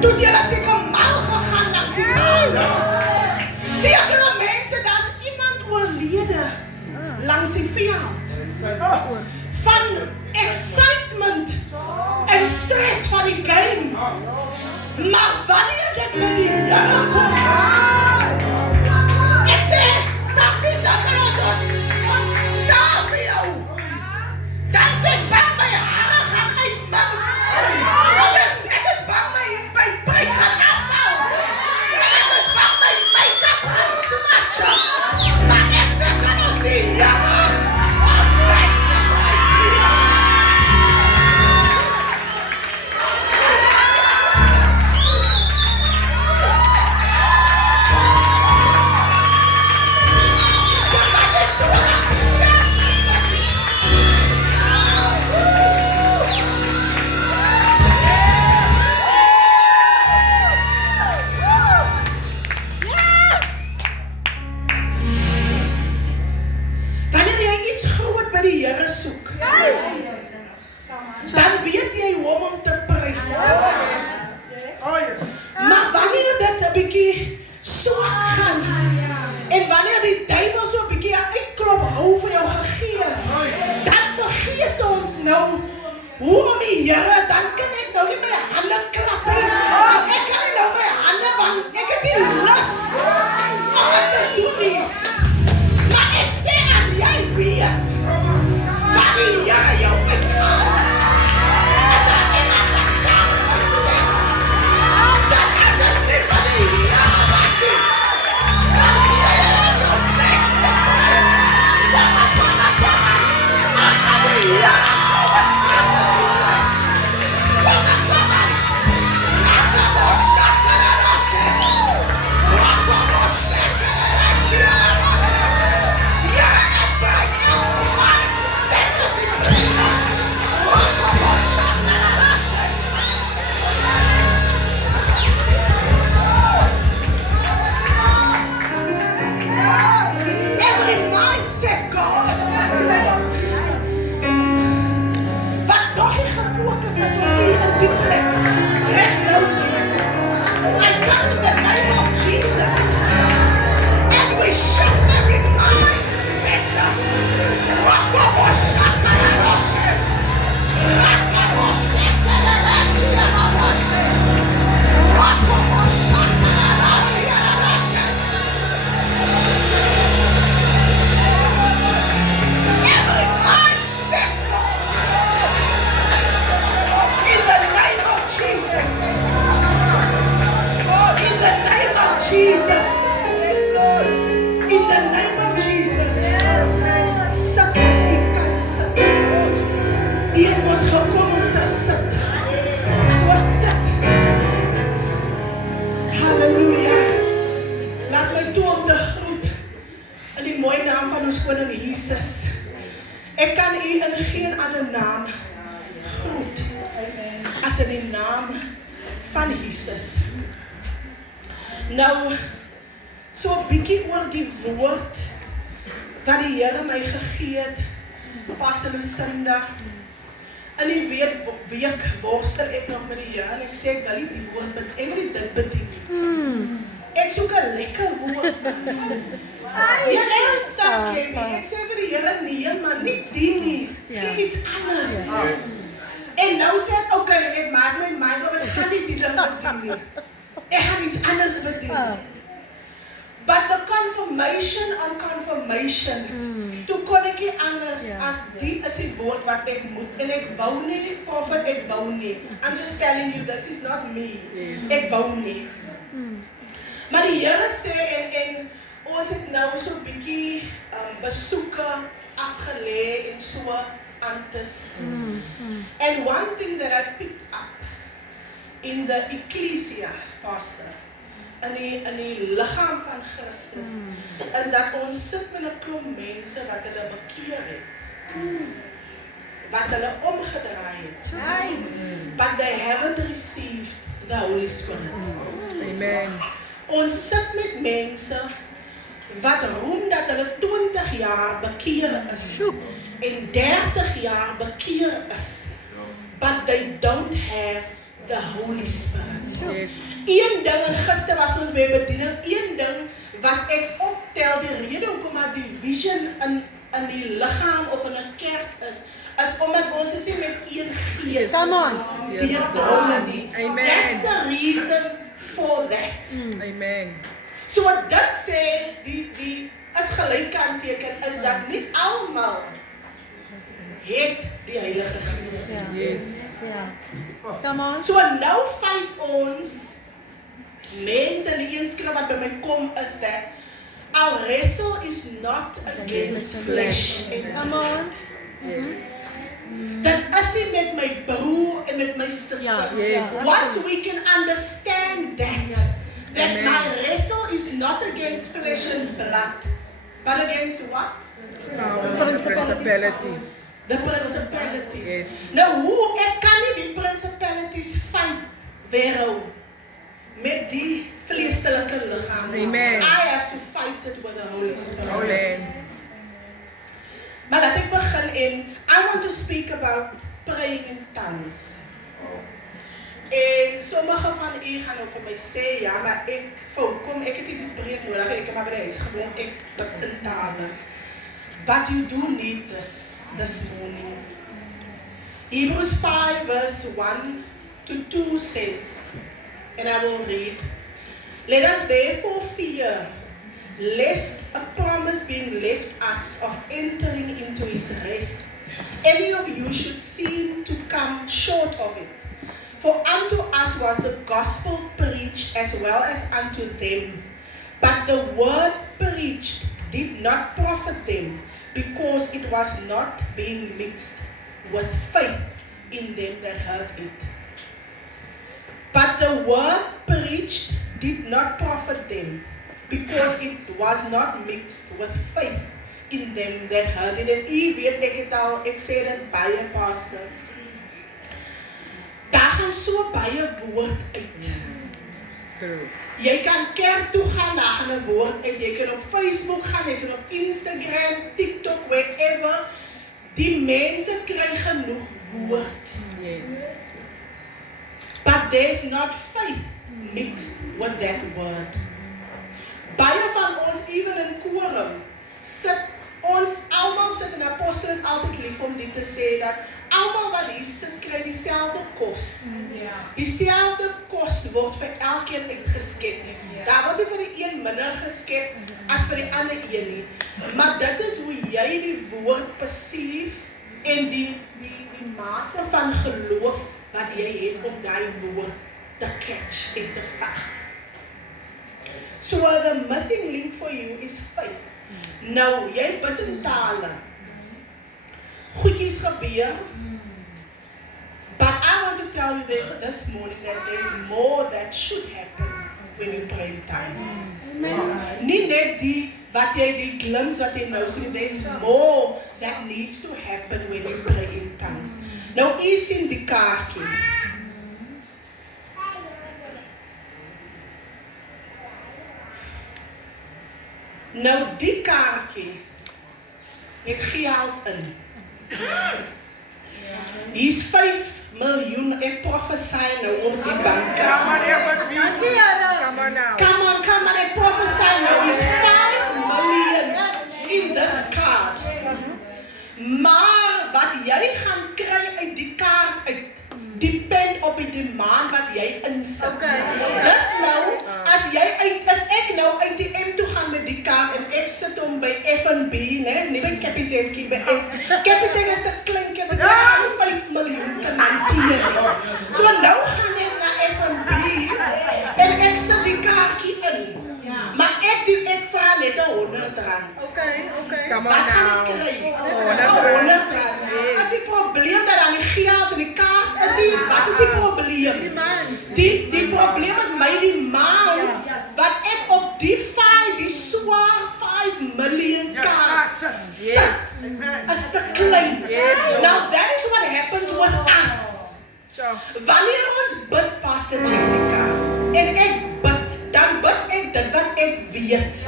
Toe julle seker mal gegaan langs die baan. Sekere mense, daar's iemand oorlede langs die veld. Van excitement en stress van die game. Maar wanneer dit met die Here kom, ek sê, sappies, dan kan ons staan vir jou. Dan sê ek bang my hare gaan uitmins. Ek is bang my pruik gaan afval. En ek is bang my make-up gaan smatje. Maar ek sê, kan ons die Here dan weet jy hoe om te prys. Maar wanneer dit 'n bietjie swak gaan, en wanneer die duiwel so 'n bietjie 'n uitklop hou vir jou gegee, dan vergeet ons nou hoe om die Here, dan kan ek nou nie my hande klap nie. Ek kan nie nou my hande, want ek het nie lus om dit te doen nie. Maar ek sê, as jy weet wat die Here jou uitgaan, as daar iemand wat saam was sê, dan as het nie wat die Here was sê, dan gee jy jou beste prijs. Bama, bama, bama, as dat die Here bama, bama, nakabo shakararashe, nakabo shakararashe, Here, ek breek elke mindset op die grond. Nakabo shakararashe. Every mindset, God, wat nog nie gefokus is op U in die plek, reg nou nie. I come in the name of Jesus, and we shift every mindset. Rakabo shakararashe, rakabo shakararashe, rakabo shakararashe, every mindset, in the name of Jesus. In the name of Jesus. In the name of Jesus. Sit as U kan sit. U het ons gekom om te sit. So sit. Halleluja. Laat my toe om te groet in die mooie naam van ons koning Jesus. Ek kan U in geen ander naam groet as in die naam van Jesus. Nou, so 'n bietjie oor die woord wat die Here my gegee het, Pastor Lucinda. In die week worstel ek nog met die Here en ek sê ek wil nie die woord bedien, ek wil nie dit bedien nie. Ek soek 'n lekker woord. Ja, ernstig, Jamie. Ek sê vir die Here, nee, maar nie die nie. Gee iets anders. En nou sê ek, okay, ek maak my mind op, ek gaan nie die ding bedien nie. Ek gaan iets anders bedien. But the confirmation on confirmation, toe kon ek nie anders as die is die woord wat ek moet. En ek wou nie, prophet, ek wou nie. I'm just telling you, this is not me. Ek wou nie. Maar die Here sê, en ons het nou so 'n bietjie besoeke afgelê en so antes. And one thing that I picked up in the ecclesia, pastor, in die liggaam van Christus, is dat ons sit met 'n klomp mense wat hulle bekeer het. Wat hulle omgedraai het. But they haven't received the Holy Spirit. Amen. Ons sit met mense wat roem dat hulle 20 jaar bekeer is en 30 jaar bekeer is, but they don't have the Holy Spirit. Yes. Een ding, en gister was ons by bediening, een ding wat ek optel, die rede hoekom maar die vision in die liggaam of in 'n kerk is omdat ons is nie met een gees. Come on. Deurdronge nie. Amen. That's the reason for that. Amen. So wat dit sê, die is gelykanteken is dat nie almal het die Heilige Gees. Yes. Yeah. Come on. So nou fight ons mense in die een skrif wat by my kom is that our wrestle is not against flesh. Come on. Yes. Dit is nie met my broer en met my suster. Yes. Once we can understand that Amen. my wrestle is not against flesh and blood, but against what? Principalities. The principalities. Yes. Nou hoe ek kan nie die principalities fight weerhou met die vleestelike liggaam. Amen. I have to fight it with the Holy Spirit. Amen. Maar laat ek begin en I want to speak about praying in tongues. En sommige van u gaan nou vir my sê, ja, maar kom, ek het nie die preek nodig, ek het maar by die huis gebly, ek bid in tale. But you do need this morning. Hebrews 5 verse 1 to 2 says, and I will read, let us therefore fear, lest a promise being left us of entering into his rest, any of you should seem to come short of it. For unto us was the gospel preached as well as unto them. But the word preached did not profit them, because it was not being mixed with faith in them that heard it. But the word preached did not profit them, because it was not mixed with faith in them that heard it. En u weet ek het al, ek sê dit baie pastor. Daar gaan so baie woord uit. True. Jy kan kerk toe gaan, daar gaan 'n woord uit. Jy kan op Facebook gaan, jy kan op Instagram, TikTok, wherever. Die mense kry genoeg woord. Yes. But there's not faith mixed with that word. Baie van ons, even in Quorum, ons almal sit en apostel is altyd lief om dit te sê dat almal wat hier sit kry dieselfde kos. Dieselfde kos word vir elkeen uitgeskep. Daar word nie vir die een minder geskep as vir die ander een nie. Maar dit is hoe jy die woord perceive en die mate van geloof wat jy het om daai woord te catch en te vat. So the missing link for you is faith. Nou, jy bid in tale. Goedjies gebeur. But I want to tell you that this morning that there's more that should happen when you pray in tongues. Nie net die wat jy die glimpse wat jy nou sien, there's more that needs to happen when you pray in tongues. Nou, u sien die kaartjie. Nou die kaartjie, ek gee geld in. Hier's 5 miljoen, ek prophesy nou oor die banke. Come on, everybody. Come on now. Come on, ek prophesy nou, hier's 5 miljoen in this card. Maar wat jy gaan kry uit die kaart uit, depend op die demand wat jy insit. Dis nou, as ek nou uit die M toe gaan met die kaart en ek sit hom by F&B, nie by Capitec, by Capitec is te klink, en ek gaan 5 miljoen kan hanteer. So nou gaan ek na F&B en ek sit die kaartjie in. Maar ek vra net R100. Come on Wat gaan now. ek kry? R100. As die probleem dat aan die geld en die kaart is nie, wat is die probleem? Die probleem is my demand, wat ek op die swaar 5 miljoen kaart sit, is te klein. Now that is what happens with us. Wanneer ons bid, Pastor Jessica, en ek bid, dan bid ek dit wat ek weet.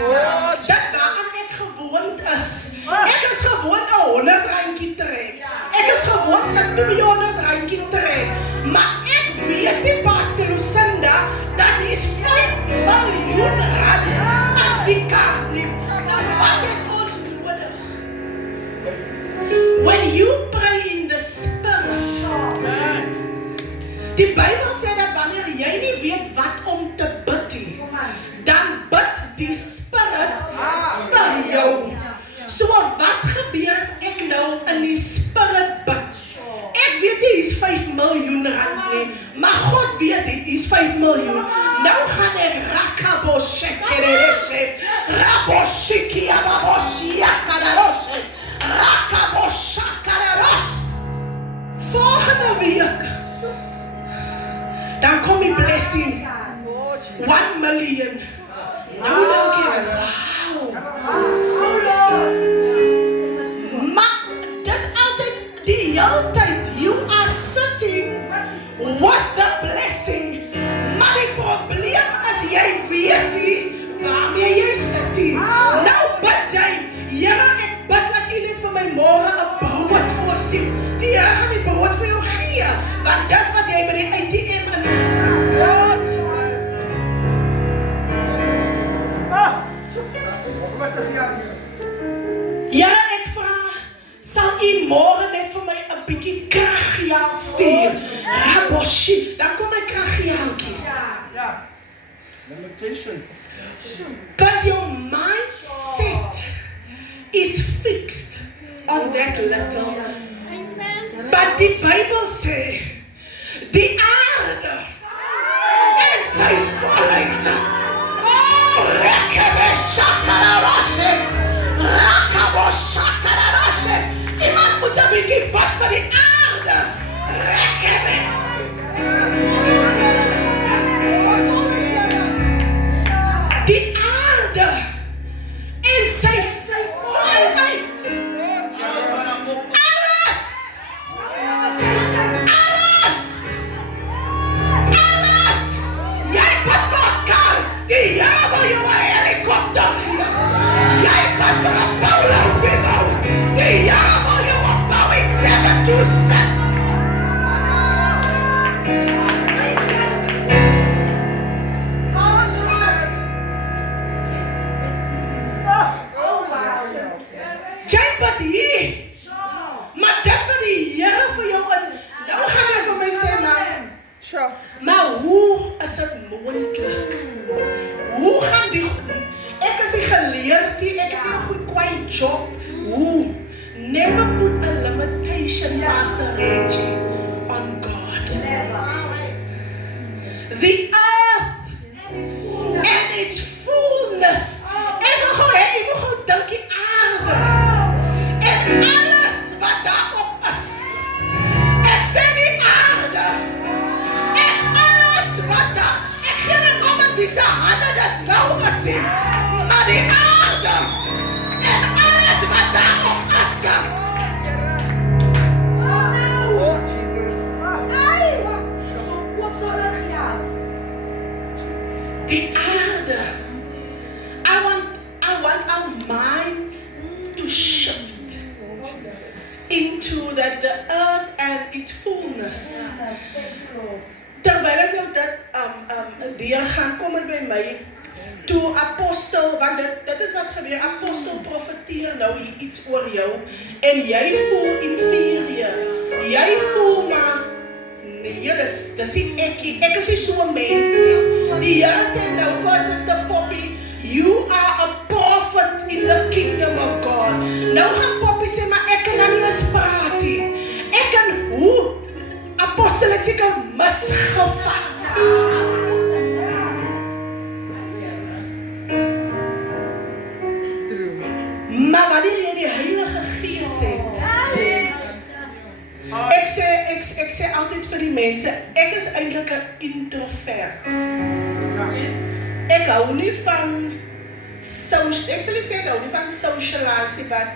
Dit waaraan ek gewoond is. Ek is gewoond R100 trek. Ek is gewoond R200 trek. Maar ek weet die Pastor Lucinda, die kaart nie. Nou wat het ons nodig? When you pray in the Spirit, die Bybel sê dat wanneer jy nie weet wat om te bid nie, dan bid die Spirit vir jou. So wat gebeur as ek nou in die Spirit bid? Ek weet nie, is 5 miljoen rand nie, maar God weet nie, is 5 miljoen. Nou gaan ek rakaboshekerereshe, raboshikiababoshiakadaroshe, rakaboshakadaroshe. Volgende week, dan kom die blessing, 1 million. Nou dink ek, maar dis altyd die hele tyd, you are sitting with the blessing, maar die probleem is jy weet nie waarmee jy sit nie. Nou bid jy, Here, ek bid dat U net vir my môre 'n brood voorsien. Die Here gaan die brood vir jou gee, want dis wat jy by die ATM insit. Ja, ek vra, sal U môre net vir my 'n bietjie kraggeld stuur? Raboshi, dan kom my kraggeldjies. Limitation. But your mindset is fixed on that little. But die Bybel sê, die aarde en sy volheid. Rakaboshakararoshe. Iemand moet 'n bietjie bid vir die aarde. Die aarde en sy volheid. Alles. Jy bid vir 'n kar, die Here wil jou 'n helikopter gee. Jy bid vir 'n Polo Widow, die Here wil jou 'n Boeing 727. Jy bid hier, maar dit wat die Here vir jou in, nou gaan jy vir my sê, maar hoe is dit moontlik? Hoe gaan die, ek is die geleerde, ek het nie 'n goed kwai job. Hoe? Never put a limitation, Pastor Reggie, on God. The earth and its fullness. Ek wil gewoon dink die aarde en alles wat daarop is. Ek sê die aarde en alles wat daar, ek gee nie om het wie se hande dit nou is nie, maar die aarde en alles wat daarop is. Die aarde. I want our minds to shift into that the earth and its fullness. Terwyl ek nou dit deur gaan, kom dit by my toe apostel, want dit is wat gebeur, apostel profeteer nou iets oor jou en jy voel inferior. Jy voel maar nee, dis nie ek is nie so 'n mens nie. Die Here sê nou vir Sister Poppy, you are a prophet in the kingdom of God. Nou gaan Poppy sê, maar ek kan nou nie eens praat nie. Ek kan, hoe? Apostel het seker misgevat. Maar wanneer jy die Heilige Gees het, ek sê altyd vir die mense, ek is eintlik 'n introvert. Ek hou nie van ek sal nie sê ek hou nie van socialize, but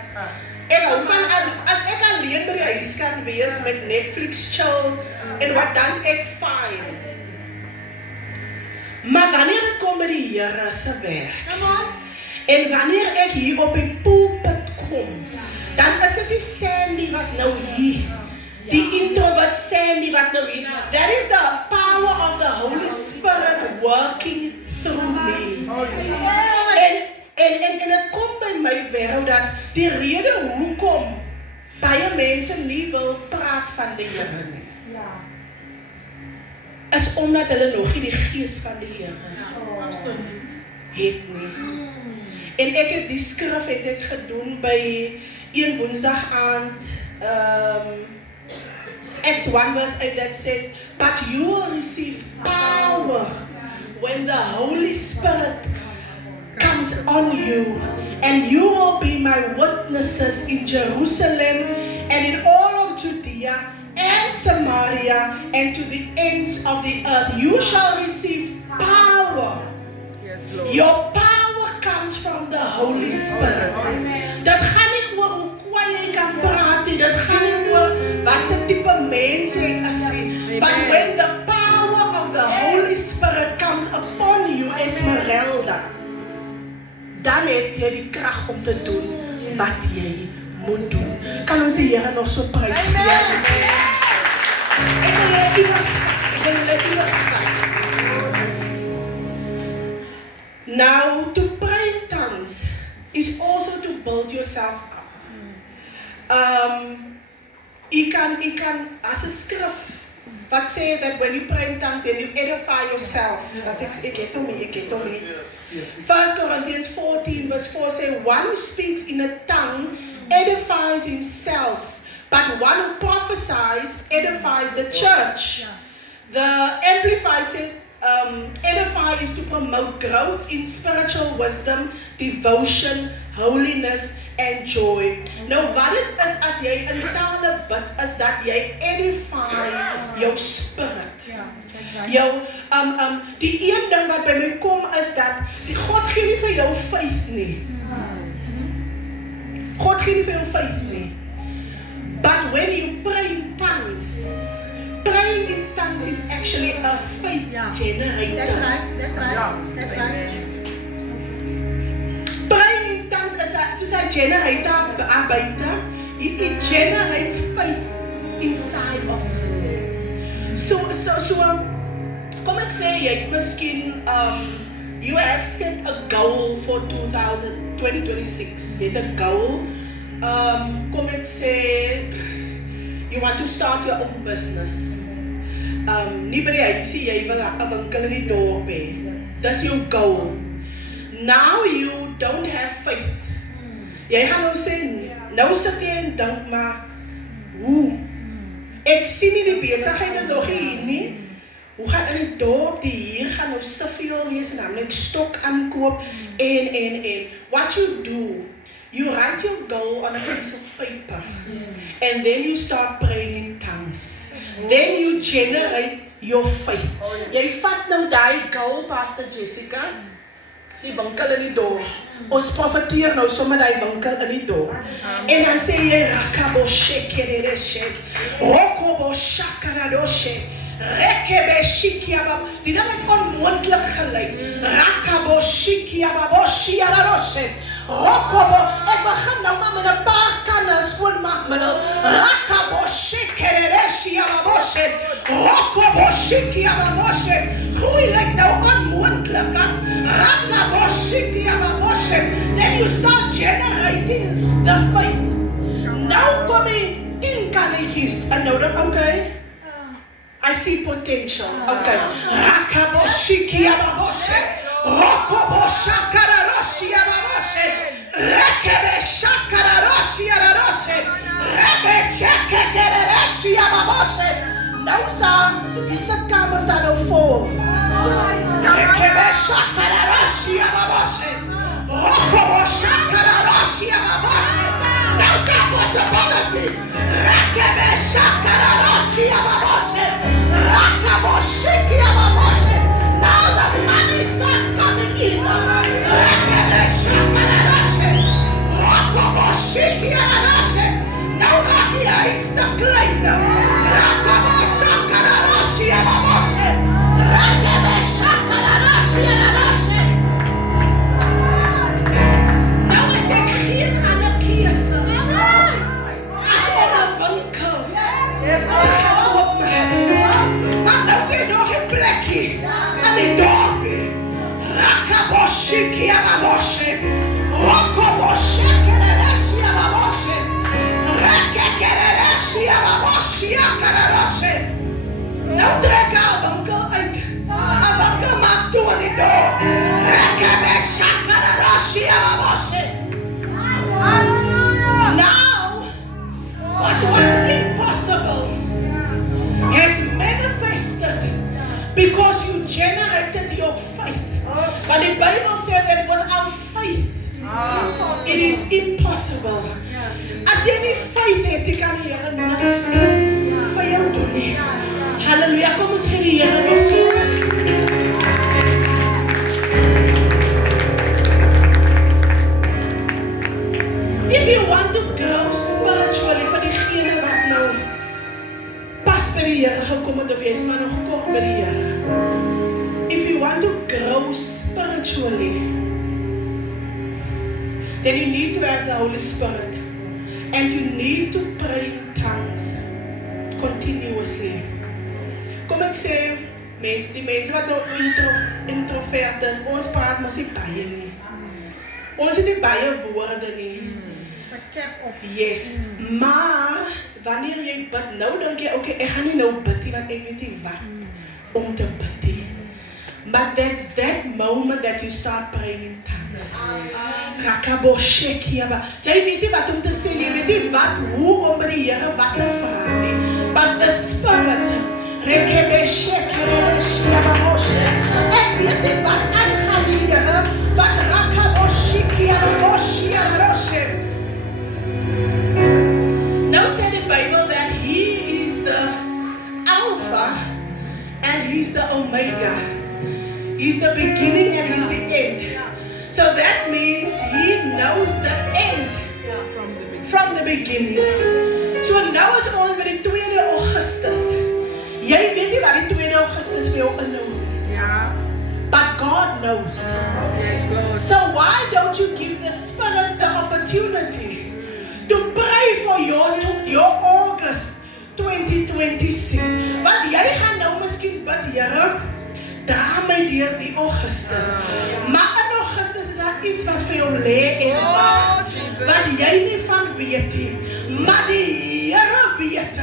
ek hou van, as ek alleen by die huis kan wees met Netflix chill, en wat dan's ek fine. Maar wanneer dit kom by die Here se werk, en wanneer ek hier op die pulpit kom, dan is dit die Sandy wat nou hier, die introvert Sandy wat nou hier, that is the power of the Holy Spirit working through me. En het kom by my wêreld dat die rede hoekom baie mense nie wil praat van die Here nie. Is omdat hulle nog nie die gees van die Here het nie. En ek het die skrif het ek gedoen by een Woensdag aand, Acts 1 verse 8 that says, but you will receive power when the Holy Spirit comes on you, and you will be my witnesses in Jerusalem and in all of Judea and Samaria and to the ends of the earth. You shall receive power. Yes, Lord. Your power comes from the Holy Spirit. Dat gaan nie oor hoe kwaai jy kan praat nie, dat gaan nie oor wat se tipe mens jy is nie. But when the power of the Holy Spirit comes upon you, Esmeralda, dan het jy die krag om te doen wat jy moet doen. Kan ons die Here nog so prys gee? Ek wil net iewers vat. Now, to pray in tongues is also to build yourself up. You can, as a skrif, wat sê that when you pray in tongues, then you edify yourself. Dat ek het hom nie. 1 Corinthians 14 verse 4 say, one who speaks in a tongue edifies himself, but one who prophesies edifies the church. The Amplified said, edify is to promote growth in spiritual wisdom, devotion, holiness, and joy. Nou wat dit is as jy in tale bid, is dat jy edify jou spirit. Jou die een ding wat by my kom is dat die God gee nie vir jou faith nie. God gee nie vir jou faith nie. But when you pray in tongues, praying in tongues is actually a faith generator. That's right. Praying in tongues is soos 'n generator buite. It generates faith inside of you. So kom ek sê jy het miskien you have set a goal for 2026. Jy het 'n goal. Kom ek sê you want to start your own business. Nie by die huisie, jy wil 'n winkel in die dorp hê. Dis jou goal. Now you don't have faith. Jy gaan nou sê, nou sit jy en dink maar, hoe? Ek sien nie die besigheid is nog hier nie. Hoe gaan in die dorp, die hier gaan nou soveel wees en namelijk stok aankoop en. What you do, you write your goal on a piece of paper and then you start praying in tongues. Then you generate your faith. Jy vat nou die goal, Pastor Jessica, die winkel in die dorp. Ons profeteer nou sommer die winkel in die dorp. En dan sê jy, rakabo shekere shek, rokobo shakara shek, rekebe shikiabab. Die ding het onmoontlik gelyk. Rakabo shikiababo shiara shek. Rokobo, ek begin nou maar met 'n paar kanne skoonmaakmiddels. Rakabo shekere shiababo shek, rokobo shikiababo shek. Groei lyk nou onmoontlik. Rakabo shikiababo shek. Then you start generating the faith. Nou kom jy 10 kannetjies en nou dan, okay. I see potential. Okay. Rakabo shikiababo shek. Rokobo shakara shiababo shek. Rekebe shakara shiababo shek. Rebe shekere shiababo shek. Nou sa, die sitkamers daar nou vol. Rekebe shakara shiababo shek. Rokobo shakara shiababo shek. Now sa possibility. Rekebe shakara shiababo shek. Rakabo shikiababo shek. Now the money starts coming in. Rekebe shakara shek. Rokobo shikiababo shek. Now rakia is the klein. Rakabo shakara shiababo shek. Rekebe shakara shiababo shek. Nou het ek geen ander keuse as om 'n winkel te gaan oopmaak. Maar nou het jy nog 'n plekkie in die dorpie. Rakabo shikiababo shek. Nou trek haar winkel uit. Haar winkel maak toe in die deur. Now, what was impossible has manifested because you generated your faith. But the Bible said that without faith, it is impossible. As jy nie faith het, jy kan die Here niks vir jou doen nie. Halleluja, kom ons gee die Here nog so. If you want to grow spiritually, vir diegene wat nou pas by die Here gekom het of jy is maar nog kort by die Here. If you want to grow spiritually, then you need to have the Holy Spirit. And you need to pray in tongues continuously. Kom ek sê, die mense wat nou introvert is, ons praat mos nie baie nie. Ons het nie baie woorde nie. Yes, maar wanneer jy bid, nou dink jy, okay, ek gaan nie nou bid nie, want ek weet nie wat om te bid nie. But that's that moment that you start praying in tongues. Jy weet nie wat om te sê, jy weet nie wat, hoe om by die Here wat te vra nie. But the Spirit, ek weet nie wat aangaan die Here, but now said the Bible that He is the Alpha and He's the Omega. He's the beginning and He's the end. So that means He knows the end from the beginning. So nou is ons by die 2 Augustus. Jy weet nie wat die 2 Augustus vir jou inhou. But God knows. So why don't you give the Spirit the opportunity to pray for your August 2026? Want jy gaan nou miskien bid, Here, dra my deur die Augustus. Maar in Augustus is daar iets wat vir jou lê en wat jy nie van weet nie. Maar die Here weet.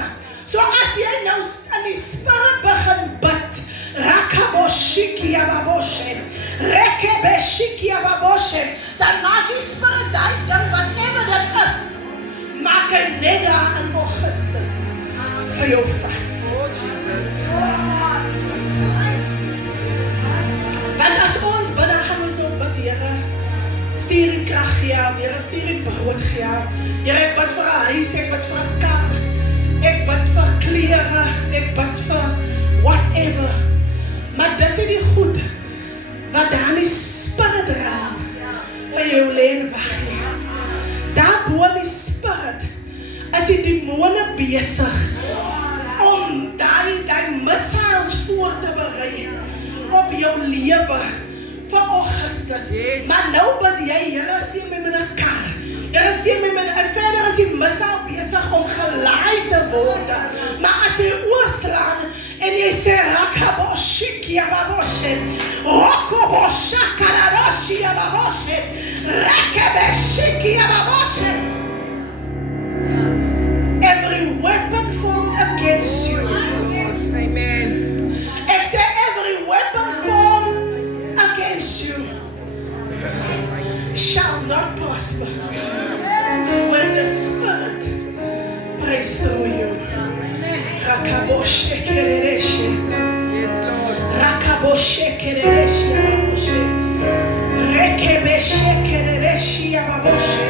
So as jy nou in die Spirit begin bid, dan maak die Spirit daai ding whatever dit is, maak hy net daar in Augustus vir jou vas. Want as ons bid, dan gaan ons nou bid, Here, stuur die krag geld, Here, stuur die brood geld. Here, ek bid vir 'n huis, ek bid vir 'n kar, ek bid vir klere, ek bid vir whatever. Maar dis nie die goed wat daar in die Spirit raam vir jou lê en wag nie. Daar bo in die Spirit is die demone besig om die missiles voor te berei op jou lewe vir Augustus. Maar nou bid jy, Here, seën my met 'n kar. Here, seën my met, en verder is die missile besig om gelaai te word. Maar as jy oorslaan en jy sê, Rakaboshiki Ababoshe, Rokoboshakararoshi Ababoshe, Rakabeshiki Ababoshe. Every weapon formed against you. Amen. Except every weapon formed against you shall not prosper when the Spirit prays through you. Rakaboshe kerereshi. Rakaboshe kerereshi ababoshe. Rekebeshe kerereshi ababoshe.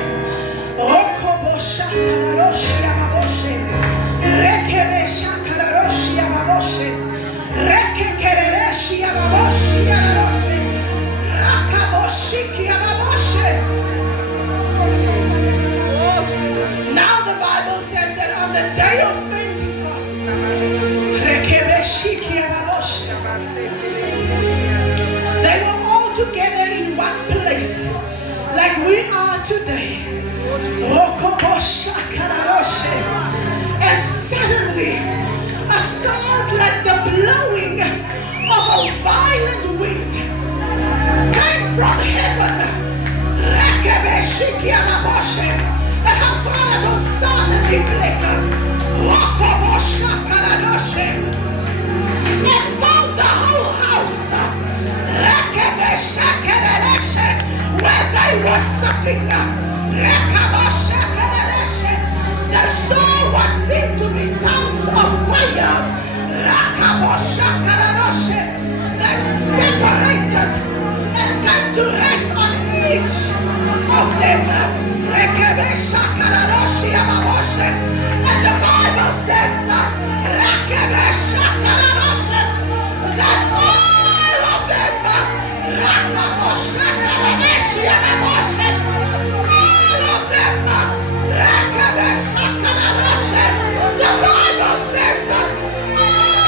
Rokobosha kararoshi ababoshe. Rekebesha kararoshi ababoshe. Reke kerereshi ababoshi ababoshe. Rakaboshiki ababoshe. Now the Bible says that on the day of Pentecost, they were all together in one place, like we are today. And suddenly, a sound like the blowing of a violent wind came from heaven. En gaan vader dan staan in die plekken. hurting. They saw what seemed to be tongues of fire that separated and came to rest on each of them. And the Bible says that all of them, all of them, the Bible says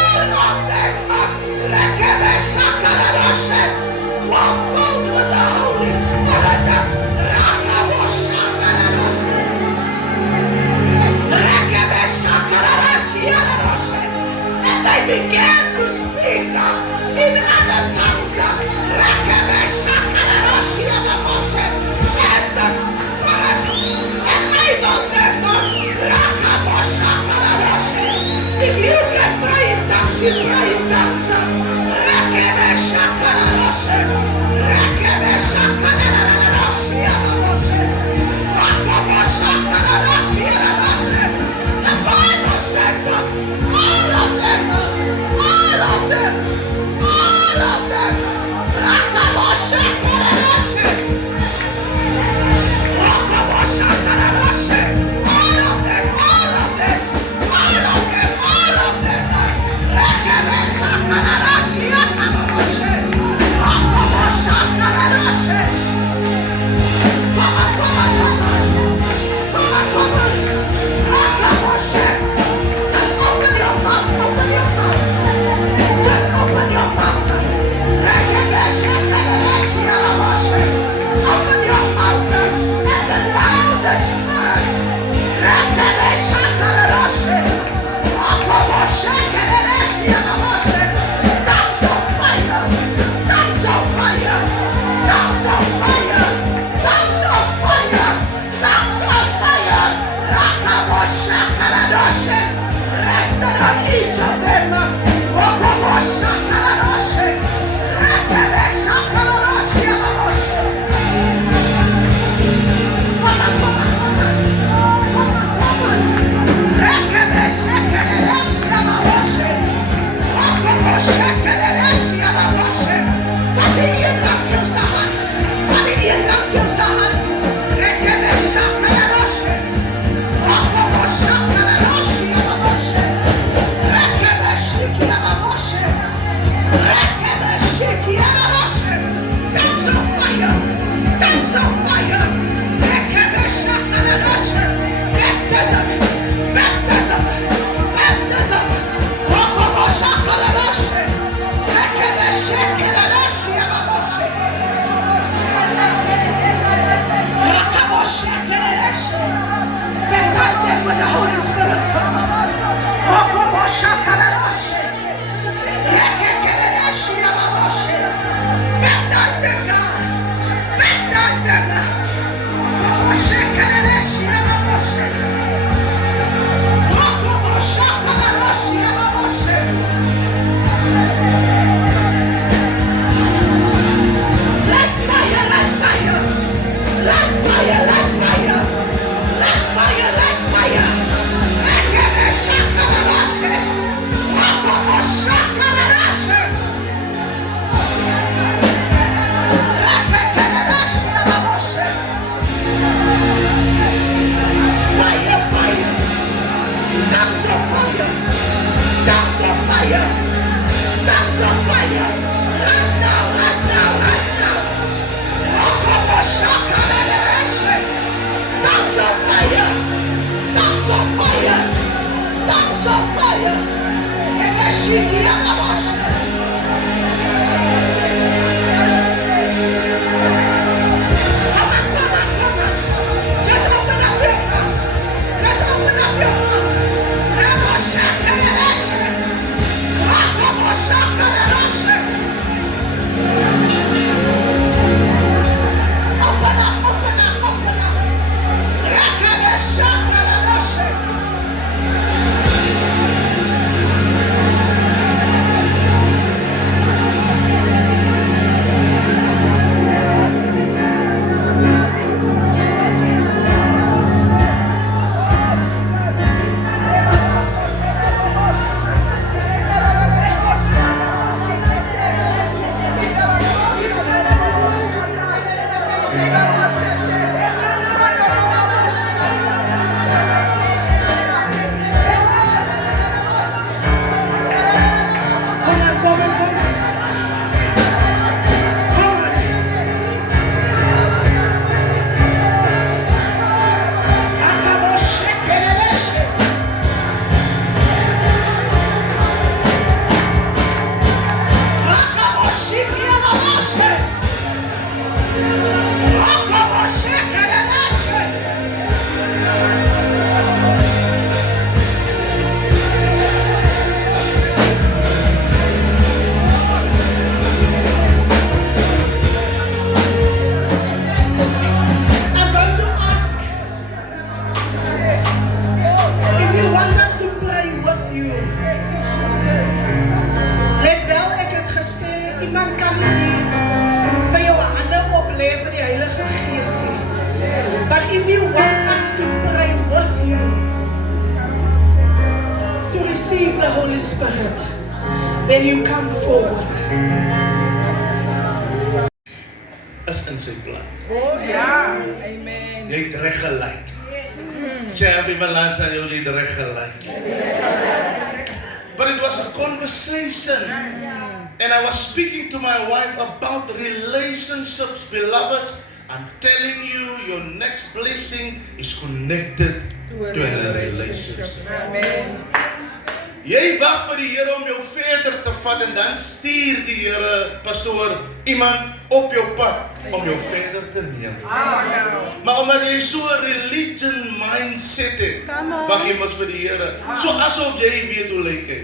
all of them were filled with the Holy Spirit. And they began to speak in other tongues. As the Spirit enabled them. If you can pray in tongues, you pray in tongues. The Bible says all of them, all of them, all of them. Rested on each of them. When the Holy Spirit comes, baptize them, God. Baptize them. Let fire, let fire. Let fire, let fire. Let fire, let fire. Fire, fire. Tongues of fire. Tongues of fire. Tongues of fire. Right now, right now, right now. Tongues of fire. Tongues of fire. Tongues of fire. Come on, come on, come on. Just open up your mouth. Just open up your mouth. But if you want us to pray with you, to receive the Holy Spirit, then you come forward. Is in sy plan. Oh, ja. Amen. Jy het reg gelyk. Sê af iemand langs aan jou, jy het reg gelyk. But it was a conversation. And I was speaking to my wife about relationships, beloved. I'm telling you, your next blessing is connected to a relationship. Amen. Jy wag vir die Here om jou verder te vat en dan stuur die Here, pastoor, iemand op jou pad om jou verder te neem. Maar omdat jy so 'n religion mindset het, wag jy mos vir die Here. So asof jy weet hoe lyk hy.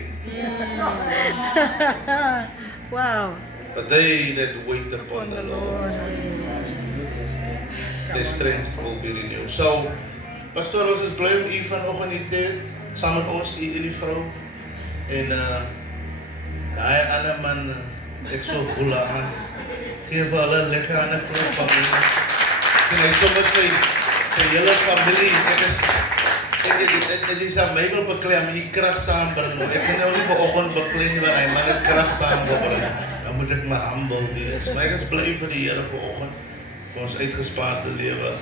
Wow. But they that wait upon the Lord, their strength will be renewed. So, pastoor, ons is bly om u vanoggend hier te hê, saam met ons, u en die vrou. En daai ander man, ek so voel aan. Geef vir hulle lekker aan 'n klop van my. Sien hy sommer sy hele familie, ek is aan my wil beklei, maar die krag saambring. Ek kan nou nie vanoggend beklei nie, want hy man het krag saambring. Dan moet ek my humble wees. Maar ek is bly vir die Here vanoggend, vir ons uitgespaarde lewe.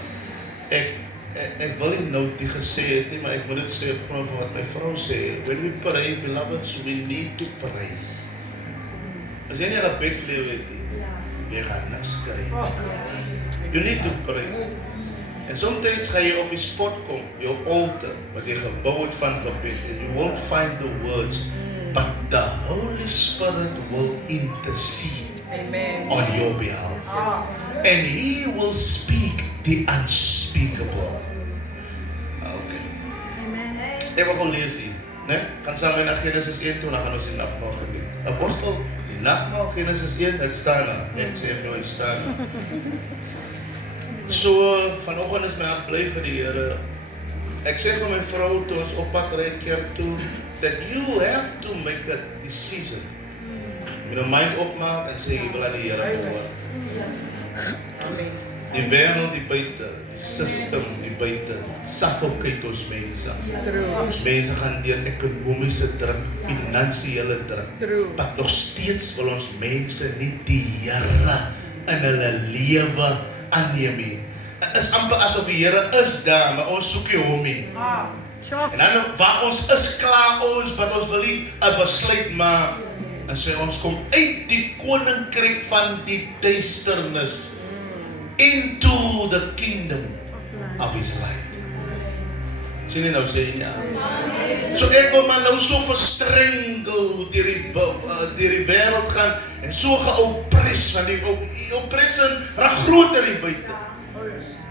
Ek wil nie nou die gesê het nie, maar ek moet dit sê op grond van wat my vrou sê. When we pray, beloved, we need to pray. As jy nie 'n gebedslewe het nie, jy gaan niks kry. You need to pray. En soms ga jy op die spot kom, jou altar, wat jy gebou het van gebed, and you won't find the words, but the Holy Spirit will intercede on your behalf. And He will speak the unspeakable. Okay. Ek wil gewoon lees hier. Nee? Gaan samen naar Genesis 1 toe, dan gaan ons die nachtmaal gebed. Apostel, die nachtmaal, Genesis 1, het staan daar. Ek sê vir jou, het staan daar. So, vanoggend is my hart bly vir die Here. Ek sê vir my vrou, toe ons op pad ry kerk toe, that you have to make a decision. Jy moet jou mind opmaak en sê, jy wil aan die Here behoor. Amen. Die wêreld die buite, die system die buite, suffocate ons mense. Ons mense gaan deur ekonomiese druk, finansiële druk. Maar nog steeds wil ons mense nie die Here in hulle lewe aanneem nie. Dit is amper asof die Here is daar, maar ons soek nie hom nie. En dan waar ons is klaar ons, maar ons wil nie 'n besluit maak. En sê ons kom uit die koninkryk van die duisternis into the kingdom of His light. Sien jy nou sê nie? So ek wil maar nou so verstrengel deur die wêreld gaan en so geoppress, want die oppressie raak groter hier buite.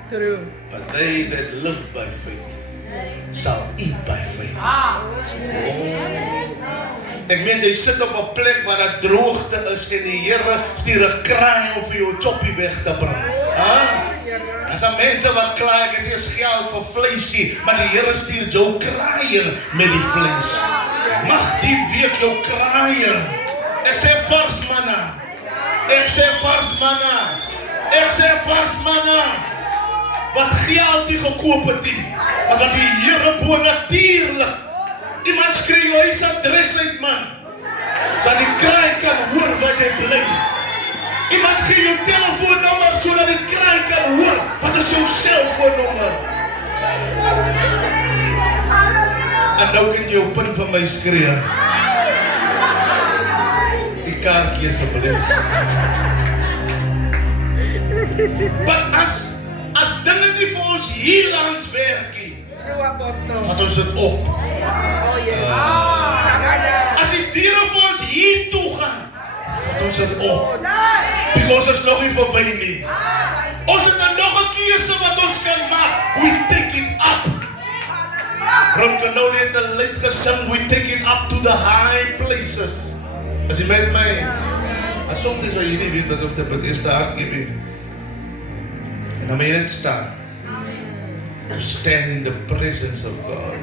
True. But they that live by faith shall eat by faith. Ek meen jy sit op 'n plek waar daar droogte is en die Here stuur 'n kraai om vir jou choppie weg te bring. As daar mense wat kla, ek het eers geld vir vleisie, maar die Here stuur jou kraaie met die vleis. Mag die week jou kraaie. Ek sê vars manna. Ek sê vars manna. Ek sê vars manna. Wat geld die gekoop het nie, maar wat die Here bo natuurlik. Iemand skree jou huis adres uit, man. Zodat die kraai kan hoor wat jy bly. Iemand gee jou telefoonnommer sodat die kraai kan hoor wat is jou selfoonnommer. En nou kan jy op punt van my skree. Die kaartjie asseblief. Want as dinge nie vir ons hier langs werk nie, vat ons dit op. As die diere vir ons hier toe gaan, vat ons dit op. Because is nog nie verby nie. Ons het dan nog 'n keuse wat ons kan maak. We take it up. Ronkenoli het 'n lied gesing, we take it up to the high places. As jy met my, as soms is wat jy nie weet wat om te bid, is te hard gee. En dan moet jy net staan. To stand in the presence of God.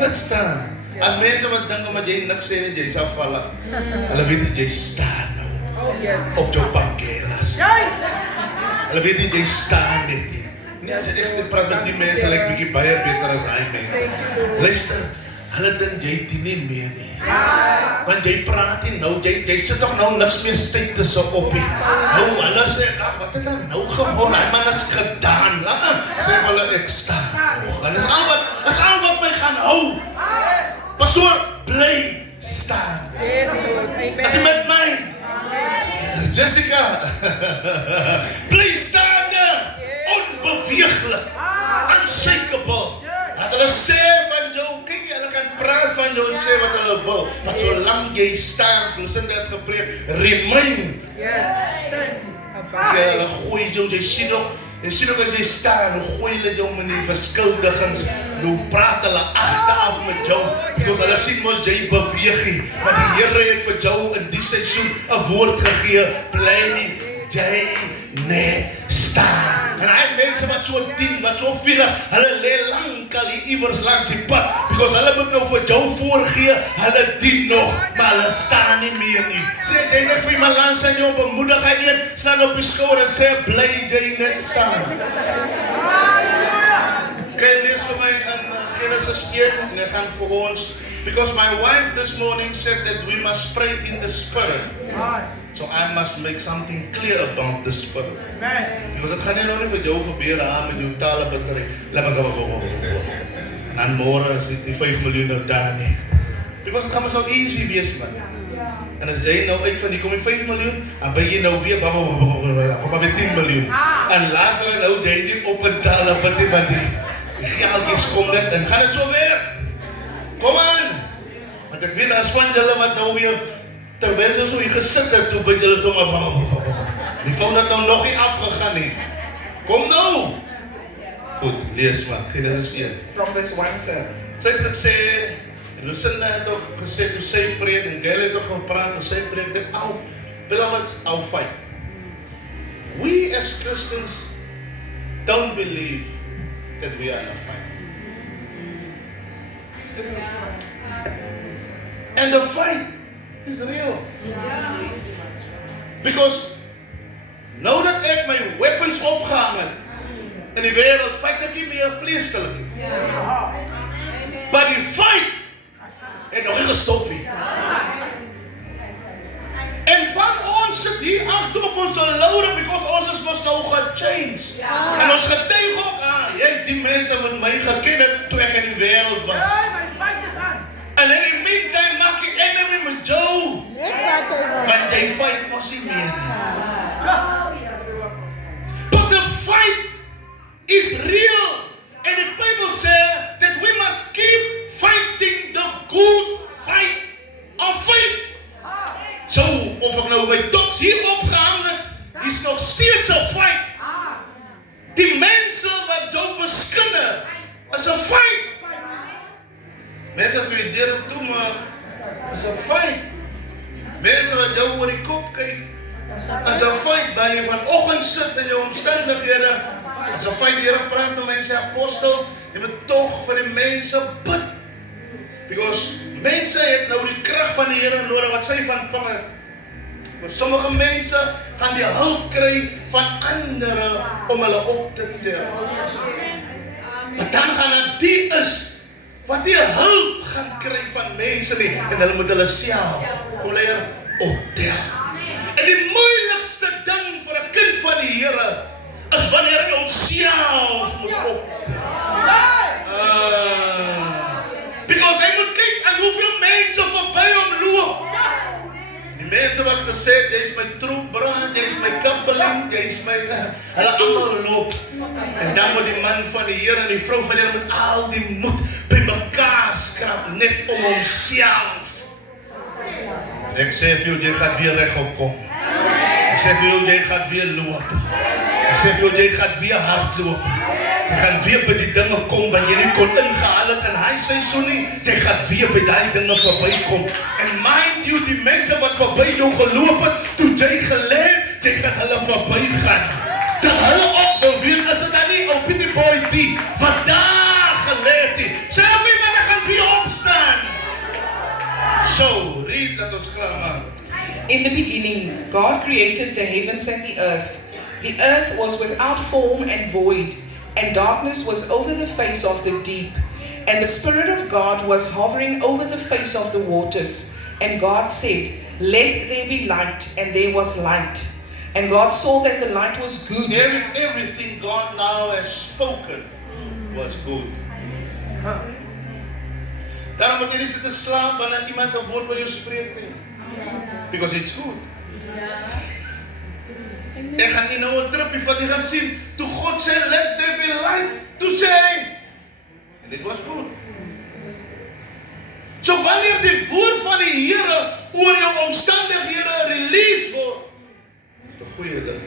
Net staan. As mense wat dink omdat jy niks sê nie, jy sal val. Hulle weet nie jy staan nou. Op jou pankelas. Hulle weet nie jy staan net nie. ek praat met die mense, like bietjie baie beter as hy mense. Luister, hulle dink jy dien nie meer nie. Want jy praat nie nou, jy sit toch nou niks meer steek tussen op nie. Nou, hulle sê, wat het daar nou geword? Hy man is gedaan. Sê vir hulle, ek staan. En dis al wat my gaan hou. Pastoor, bly staan. As jy met my, Jessica, bly staan, onbeweeglik, unshakable. Dat hulle sê van jou, kyk jy, hulle kan praat van jou en sê wat hulle wil. Maar solang jy staan, Lucinda het gepreek, remain. Hulle gooi jou, jy sien ook as jy staan, hoe gooi hulle jou met die beskuldigings, hoe praat hulle achteraf met jou, because hulle sien mos jy beweeg nie, maar die Here het vir jou in die seisoen 'n woord gegee, bly jy net staan. En hy mense wat so dien, wat so vurig, hulle lê lankal hier iewers langs die pad, because hulle moet nou vir jou voorgee, hulle dien nog, maar hulle staan nie meer nie. Sê jy net vir iemand langs aan jou bemoedig hy een, staan op die skouer en sê, bly jy net staan. Kan lees vir my in Genesis 1 en ek gaan vir ons, because my wife this morning said that we must pray in the spirit. So I must make something clear about the spirit. Because het gaan nie nou nie vir jou gebeur met jou tale battery. En dan môre is die 5 miljoen nou daar nie. Because het gaan maar so easy wees man. En as jy nou uit van die kom die 5 miljoen, dan ben jy nou weer kom maar weer 10 miljoen. En later nou jy nie op 'n tale battery van die geldjies kom net en gaan dit so weer. Kom aan. Want ek weet as van julle wat nou weer terwyl jy so hier gesit het, toe byt julle toe die foon het nou nog nie afgegaan nie. Kom nou! Goed, lees maar, Genesis 1. From verse 1, sir. Sy het gesê, Lucinda het ook gesê, toe sy preek, en Gail het ook gepraat, toe sy preek, dat beloveds, our fight. We as Christians don't believe that we are in a fight. And the fight is real. Because nou dat ek my weapons opgehang het in die wêreld, fight ek nie meer vleeslik nie. But die fight het nog nie gestop nie. En van ons sit hier agter op ons laure because ons is mos nou gechange. En ons getuig ook jy die mense wat my geken het toe ek in die wêreld was. En in die meantime maak ek enemy met jou. Want jy fight mos nie meer. But the fight is real. And the Bible says that we must keep fighting the good fight of faith. So, of ek nou my toks hier opgehang het, is nog steeds 'n fight. Die mense wat jou beskinne, is 'n fight. Mense wat jy deur toe maak, is 'n fight. Mense wat jou oor die kop kyk, is 'n fight. Dat jy vanoggend sit in jou omstandighede, is 'n fight. Die Here praat met mense, apostel, jy moet tog vir die mense bid. Because mense het nou die krag van die Here nodig wat sy van kom het. Maar sommige mense gaan die hulp kry van ander om hulle op te tel. Maar dan gaan dit die is wat die hulp gaan kry van mense nie en hulle moet hulle self leer optel. En die moeilikste ding vir 'n kind van die Here is wanneer hy homself moet optel. Because hy moet kyk aan hoeveel mense verby hom loop. Die mense wat gesê het, jy is my troepbrand, jy is my kappeling, jy is my... Hulle allemaal loop. En dan moet die man van die Here en die vrou van die Here met al die moed by mekaar skrap, net om homself. En ek sê vir jou, jy gaat weer rechtop kom. Ek sê vir jou, jy gaat weer loop. Ek sê vir jou, jy gaat weer hardloop. Jy gaan weer by die dinge kom wat jy nie kon ingehaal het in hy seisoen nie. Jy gaan weer by die dinge verby kom. En mind you, die mense wat verby jou geloop het, toe jy geleef, jy gaan hulle verby gaan. Dat hulle op wil weer, is het dan nie op die boy die, wat daar geleef het. Sê wie men gaan weer opstaan. So, read, laat ons klaar maak. In the beginning, God created the heavens and the earth. The earth was without form and void, and darkness was over the face of the deep, and the Spirit of God was hovering over the face of the waters. And God said, "Let there be light," and there was light. And God saw that the light was good. Everything God now has spoken was good. Daarom moet jy nie sit te slaap wanneer iemand 'n woord oor jou spreek nie. Because it's good. Ek gaan nie nou 'n tripie vat, jy gaan sien, toe God sê, "Let there be light," toe sê hy, and it was good. So wanneer die woord van die Here oor jou omstandighede release word, is dit 'n goeie ding.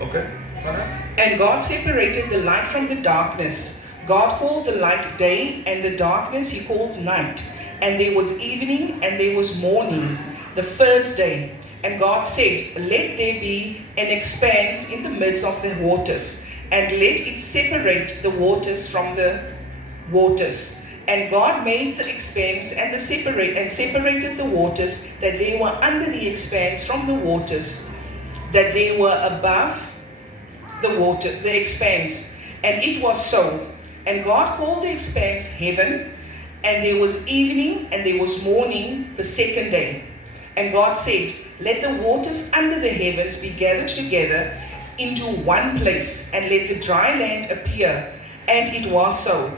Okay, gaan aan. And God separated the light from the darkness. God called the light day, and the darkness he called night. And there was evening, and there was morning, the first day. And God said, "Let there be an expanse in the midst of the waters, and let it separate the waters from the waters." And God made the expanse and separated the waters that they were under the expanse from the waters that they were above the expanse. And it was so. And God called the expanse heaven, and there was evening and there was morning the second day. And God said, "Let the waters under the heavens be gathered together into one place, and let the dry land appear." And it was so.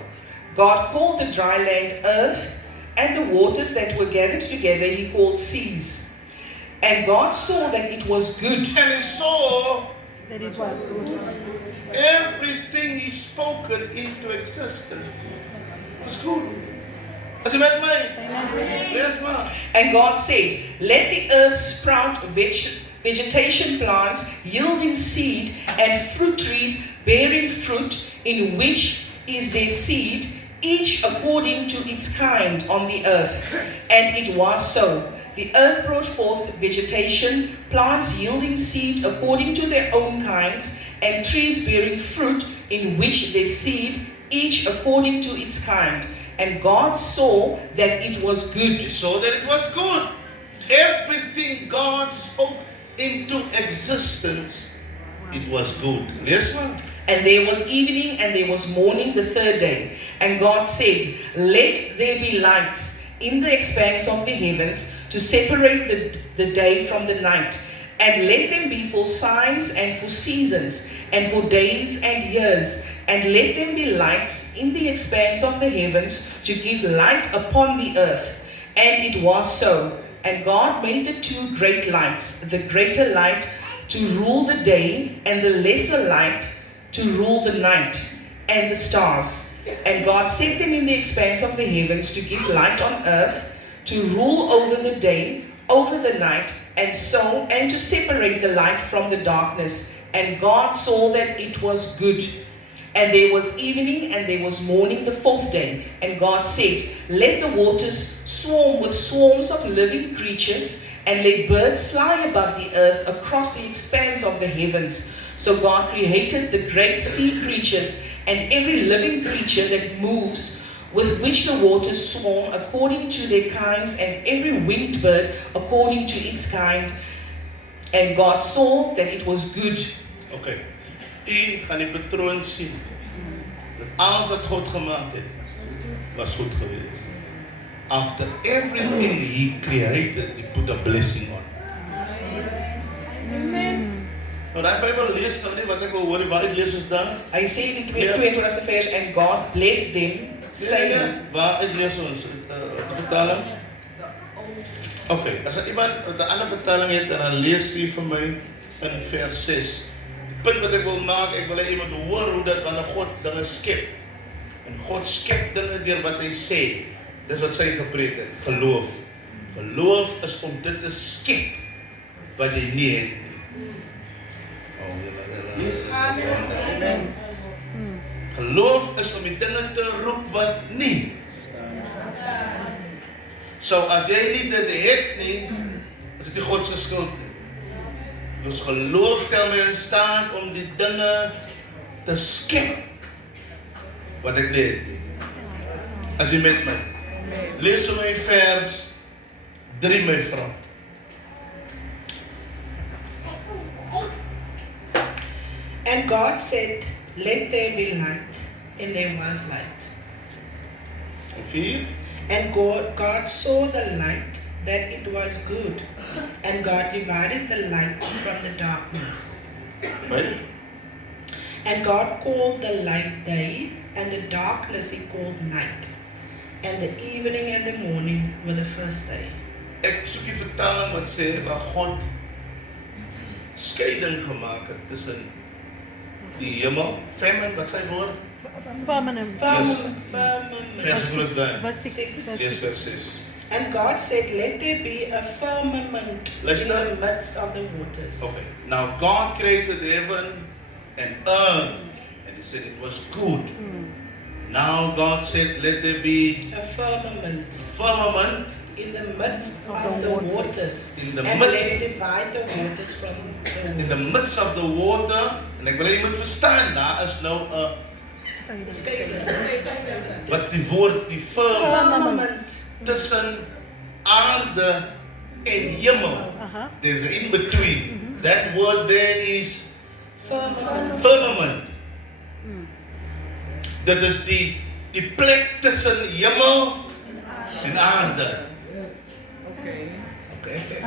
God called the dry land earth, and the waters that were gathered together he called seas. And God saw that it was good. And he saw That it was good. everything he spoken into existence. It was good. As jy met my? Lees maar. And God said, "Let the earth sprout vegetation plants yielding seed, and fruit trees bearing fruit, in which is their seed, each according to its kind on the earth." And it was so. The earth brought forth vegetation, plants yielding seed according to their own kinds, and trees bearing fruit, in which their seed, each according to its kind. And God saw that it was good. He saw that it was good. Everything God spoke into existence, it was good. Lees maar. And there was evening and there was morning the third day. And God said, "Let there be lights in the expanse of the heavens to separate the day from the night. And let them be for signs and for seasons and for days and years. And let them be lights in the expanse of the heavens to give light upon the earth." And it was so. And God made the two great lights, the greater light to rule the day, and the lesser light to rule the night, and the stars. And God set them in the expanse of the heavens to give light on earth, to rule over the day, over the night, and to separate the light from the darkness. And God saw that it was good. And there was evening and there was morning the fourth day. And God said, "Let the waters swarm with swarms of living creatures, and let birds fly above the earth across the expanse of the heavens." So God created the great sea creatures and every living creature that moves, with which the waters swarm according to their kinds, and every winged bird according to its kind. And God saw that it was good. Okay. U gaan die patroon sien. Dat alles wat God gemaakt het, was goed geweest. After everything he created, he put a blessing on. Nou, die Bijbel lees dan nie wat ek wil hoor, waar lees ons dan? Hy sê in die 22ste vers, "And God blessed them, saying." Waar lees ons? De vertaling? Oké, as er iemand een andere vertaling heeft, dan lees die vir my in vers 6. Die punt wat ek wil maak, ek wil hê iemand hoor hoe dat wanneer God dinge skep. En God skep dinge deur wat hy sê. Dis wat sy gepreek het, geloof. Geloof is om dit te skep wat jy nie het nie. Geloof is om die dinge te roep wat nie. So as jy nie dit het nie, is dit nie God se skuld nie. Dus geloof stel my in staat om die dinge te skep wat ek nie het nie. As jy met my lees vir my vers 3 my vrou. And God said, let there be light, and there was light. En 4. And God saw the light, that it was good, and God divided the light from the darkness. 5. And God called the light day, and the darkness he called night. And the evening and the morning were the first day. Ek soek die vertaling wat sê waar God skeiding gemaak het tussen die hemel, famine, wat sy woord? Firmament. Verse 6. Yes, verse 6. And God said, let there be a firmament Let's in start. the midst of the waters. Okay. Now God created heaven and earth, and he said it was good. Now God said, let there be A firmament firmament in the midst of the waters. in the And midst, let it divide the waters from in the midst of the water. En ek wil hê jy moet verstaan, daar is nou 'n wat die woord die firmament. tussen aarde en hemel. There's an in between. That word there is Firmament. firmament. Dit is die plek tussen hemel en aarde. Okay. Okay.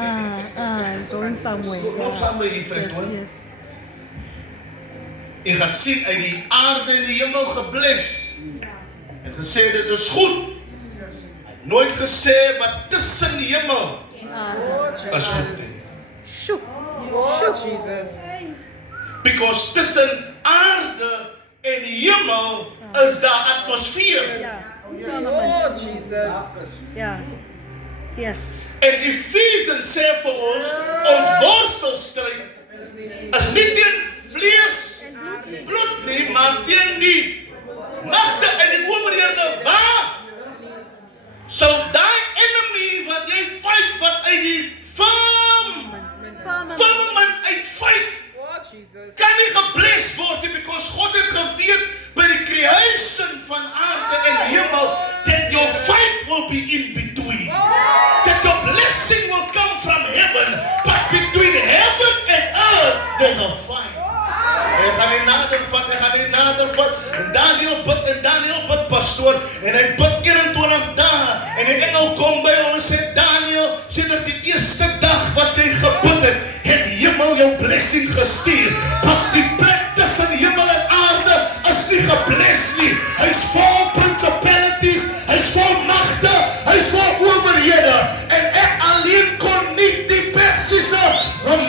Going somewhere. Loop saam met die vriend hoor. Yes. Jy gaan sien uit die aarde en die hemel gebless. En gesê dit is goed. Hy het nooit gesê wat tussen die hemel is goed nie. Shoot. Lord Jesus. Because tussen aarde en hemel is daar atmosfeer. Yeah. Lord Jesus. Yeah. Yes. En Ephesians sê vir ons worstelstryd is nie teen vlees en bloed nie, maar teen die magte en die owerhede waar. So daai enemy wat jy fight, wat uit die firmament uitfight, Lord Jesus. kan nie gebless word nie, because God het geweet by die creation van aarde en hemel that your fight will be in between. That your blessing will come from heaven, but between heaven and earth there's a fight. Hy gaan nie nader vat. En Daniel bid pastoor, en hy bid 21 dae, en die engel kom by hom en sê, Daniel, sedert die eerste dag wat jy gebid het hemel jou blessing gestuur, want die plek tussen hemel en aarde is nie gebless nie. Hy is vol principalities, hy is vol magte, hy is vol owerhede, en ek alleen kon nie die persiese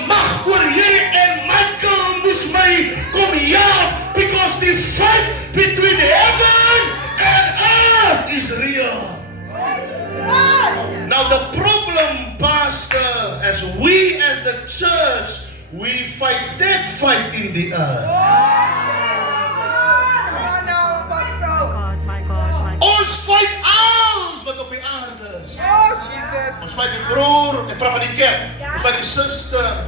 mag oorhede, en Michael moes my kom jaag, because the fight between heaven and earth is real. Now the problem, Pastor, as we as the church, we fight that fight in the earth. My God. Ons fight alles wat op die aarde is. Lord Jesus. Ons fight die broer, ek praat van die kerk. Ons fight die suster,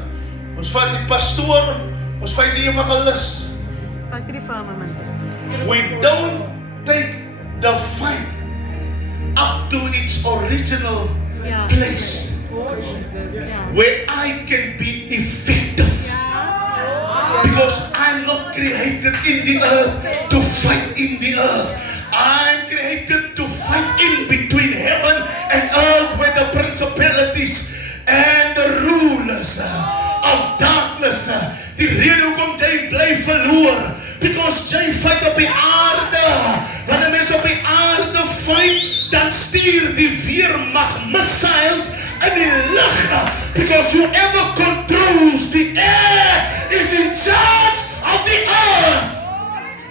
ons fight die pastoor, ons fight die evangelist. Fight the firmament. We don't take the fight up to its original place where I can be effective. Because I'm not created in the earth to fight in the earth. I'm created to fight in between heaven and earth, where the principalities and the rulers of darkness, die rede hoekom jy bly verloor, because jy fight op die aarde. Wanneer mense op die aarde fight, dan stuur die weermag missiles in die lug, because whoever controls the air is in charge of the earth.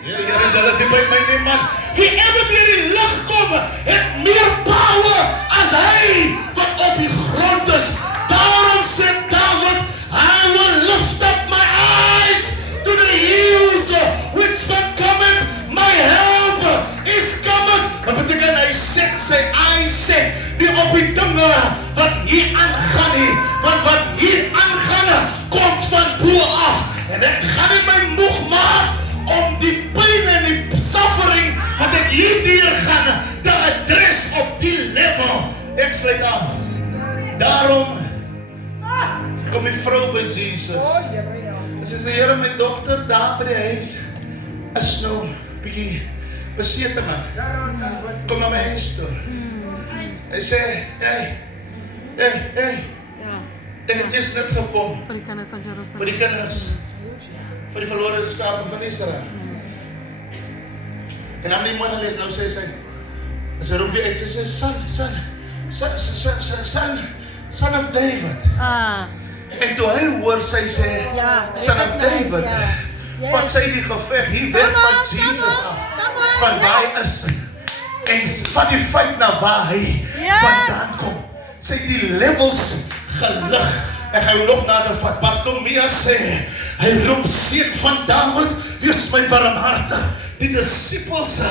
Here, julle sê by my nie man, whoever deur die lug kom, het meer power as hy wat op die grond is. Daarom sê David, I will lift up my eyes to the hills, which when cometh my help is coming. Wat beteken hy set sy eyes set, nie op die dinge wat hier aangaan nie, want wat hier aangaan, kom van bo af, en ek gaan nie my moeg maak om die pyn en die suffering wat ek hier deurgaan, te address op die level. Ek sluit af. Daarom kom die vrou by Jesus. Sy sê, Here, my dogter daar by die huis, is nou bietjie besete man. Kom na my huis toe. Hy sê, hey, Ja. ek het eers net gekom Vir die kinders van Jerusalem. vir die kinders, vir die verlore skape van Israel. En dan nie mooi gelees, nou sê sy, en sy roep weer uit, sy sê, son of David. En toe hy hoor, sy sê, Ja, son of David, ja. Yes. vat sy die geveg hier weg van Jesus af, van waar hy is, en van die feit na waar hy vandaan kom. Sy het die levels gelig, en hy nog nader vat. Bartimaeus sê, hy roep, seun van Dawid, wees my barmhartig. Die disciples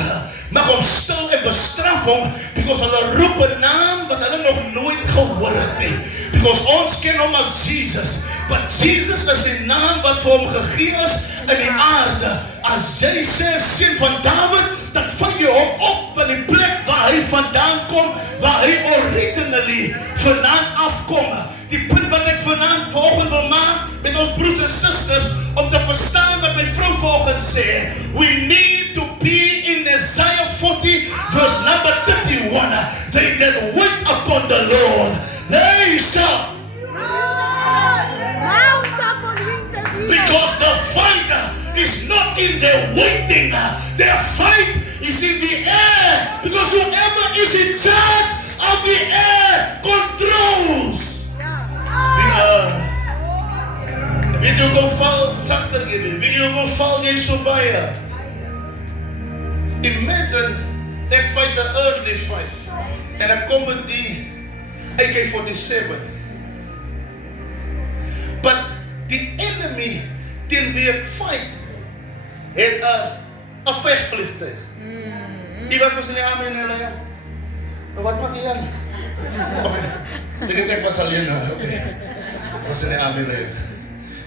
mag hom stil en bestraf hom, because hulle roep 'n naam wat hulle nog nooit gehoor het nie. Because ons ken hom as Jesus, but Jesus is die naam wat vir hom gegee is in die aarde. As jy sê seun van Dawid, dan vang jy hom op in die plek waar hy vandaan kom, waar hy originally vandaan afkom. Die punt wat ek vanoggend wil maak met ons broers en susters, om te verstaan wat my vrou vanoggend sê, we need to be in Isaiah 40 verse number 31. They that wait upon the Lord, they shall, Mount up on wings as eagles. because the fight is not in their waiting, their fight is in the air, because whoever is in charge of the air controls die earth. Weet jy hoe val sagter jy, weet jy hoe val jy so baie? Imagine, ek fight the earthly fight, en ek kom met die AK-47. But die enemy teen wie ek fight, het 'n vegvliegtuig. Die was mos in die arme en hulle ja. Maar wat maak jy dan? Ek was alleen, okay. Was in die arme en hulle.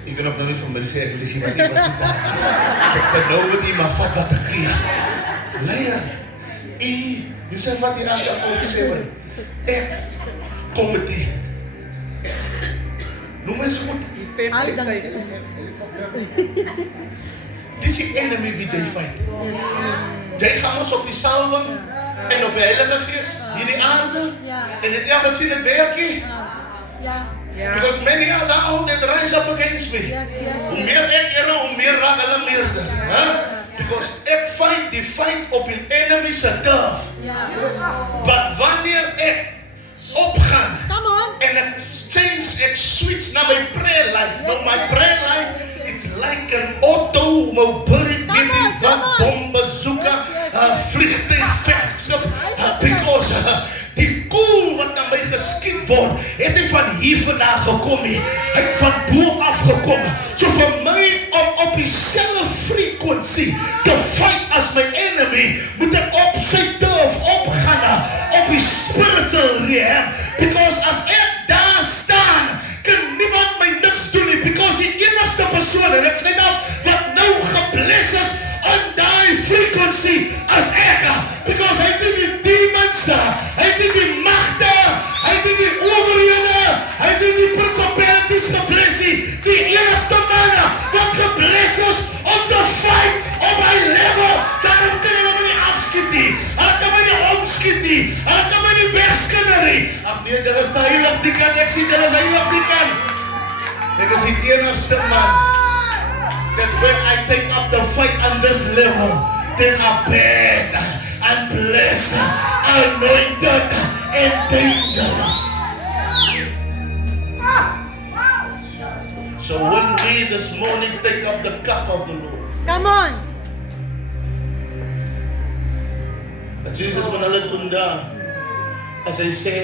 Ek kan ook nog nie van my sê, ek lig hier, maar die was nie daar. Ek sê nou met die, maar vat wat ek gee. Leier, die sê vat die AK-47. Ek kom met die. Noem my so goed. Ai, dank Veg. Dis die enemy wie jy fight. Jy gaan ons op die salwing en op die Heilige Gees hier die aarde. En het jy al gesien het werkie? Ja. Because many are down that rise up against me. Yes. Hoe meer ek Here, hoe meer raak hulle meerder. Because ek fight die fight op die enemy se turf. But wanneer ek opgaan Come on. en ek switch na my prayer life. Nou my prayer life, it's like an automobility, weet jy wat, bombezoeker, vliegtuig, vegskip, because die koel wat na my geskiet word, het nie van hier vandaan gekom nie, het van bo afgekom. So vir my om op dieselfde frequency te fight as my enemy, moet ek op sy turf opgaan, op die spiritual realm, because as ek daar staan, kan niemand my niks doen nie, because die enigste persoon, en ek sê nou, wat nou gebless is, on die frequency as ek, because hy het die demons, hy het die magte, hy het die owerhede, hy het die principalities gebless nie, die enigste manne, wat gebless is, om te fight, op my level, daarom kan hulle my nie afskiet nie, hulle kan my nie omskiet nie, hulle kan my nie wegskinner nie, ach nee, dit is die heilig die kan, ek sê, dit is heilig die kan, ek is die enigste man, that when I take up the fight on this level, then I'm bad, and blessed, anointed, and dangerous. So when we this morning take up the cup of the Lord, Come on. dat Jesus van hulle bunda, as hy sê,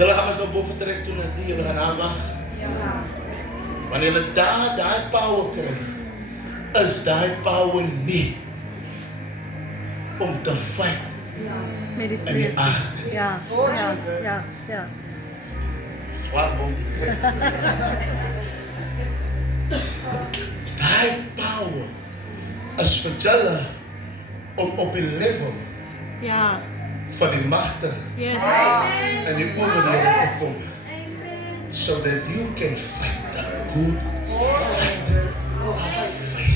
hulle gaan ons nou boven trek toe na die, hulle gaan aanwag. Wanneer hulle daar die power kry, is die power nie om te fight Met die in die vlees. aarde. Ja. Swart bom. Die power is vir julle om op die level Ja. van die magte Yes. en die owerhede te kom, so that you can fight the good fight of faith.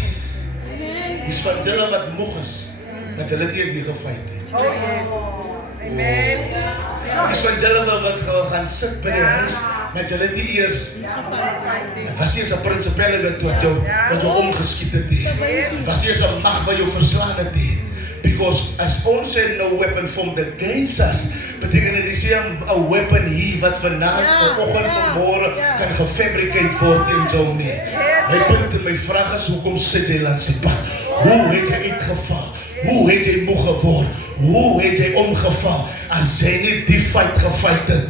Dis van julle wat moeg is, dat julle nie eens nie gefight het. Oh, yes. Amen. Dis van julle wat gaan sit by die huis, met julle nie eers. Het was nie eens 'n prinsipelle wat jou omgeskiet het nie. Het was nie eens 'n mag wat jou verslaan het nie. Because as ons sê no weapon formed against us, beteken dit is 'n weapon hier wat vanaand, vanoggend, vanmôre kan gefabricate word in jou nie. My punt en my vraag is, hoekom sit jy langs die pad? Hoe het jy uitgeval? Hoe het jy moeg geword? Hoe het jy omgeval as jy nie die fight gefight het?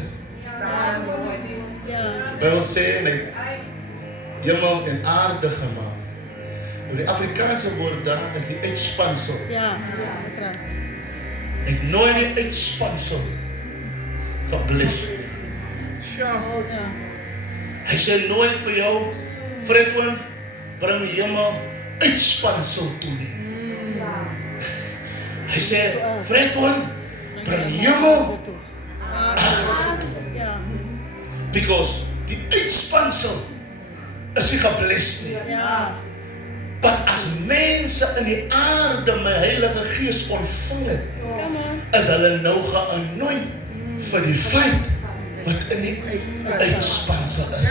Bybel sê, hy het hemel en aarde gemaak. Oor die Afrikaanse woord daar is die uitspansel. Ja, betrek. Hy het nooit die uitspansel gebless. Sure. Hy sê nooit vir jou, Fredwin, bring hemel uitspansel toe nie. Hy sê, Fredwin, bring hemel aarde toe. Ja. Because die uitspansel is nie gebless nie. Ja. Want as mense in die aarde my Heilige Gees ontvang het, Come on. is hulle nou geanoint vir die feit wat in die uitspansel is.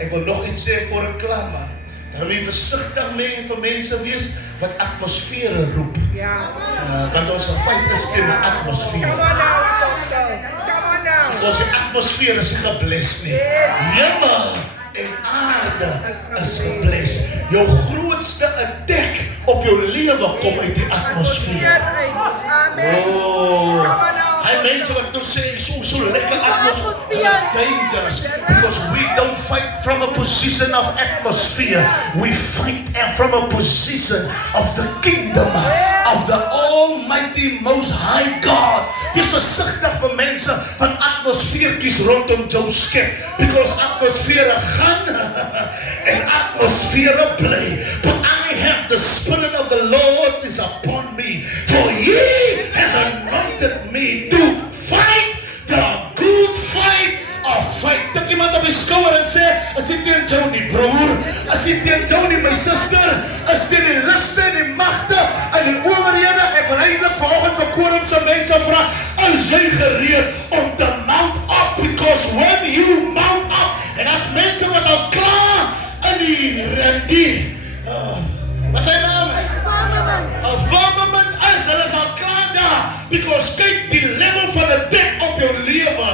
Ek wil nog iets sê voor ek klaar maak. Daarom moet jy versigtig vir mense wees wat atmosfere roep. Ja. Want ons feit is in 'n atmosfeer. Come on now, Apostle. Come on now. Ons die atmosfeer is nie gebless nie. Hemel en aarde is gebless. Jou grootste attack op jou lewe kom uit die atmosfeer. Amen. Oh, Come on now. hy mense wat nou sê, so lekker atmosfeer is dangerous, because we don't fight from a position of atmosphere. We fight from a position of the kingdom of the Almighty Most High God. Wees versigtig vir mense van atmosfeertjies rondom jou skep, because atmosfere gaan en atmosfere bly. But I have the Spirit of the Lord is upon me, for He has anointed me to fight the good fight of fight. Tik iemand op die skouer en sê, as dit teen jou nie broer, as dit teen jou nie my suster, as dit die liste en die magte en die owerhede, ek wil eintlik vanoggend vir Korumse mense vra, is jy gereed om te mount up? Because when you mount up, en as mense wat al klaar in die wat sy naam? Firmament is, hulle is al klaar daar, because kyk die level van die dek op jou lewe,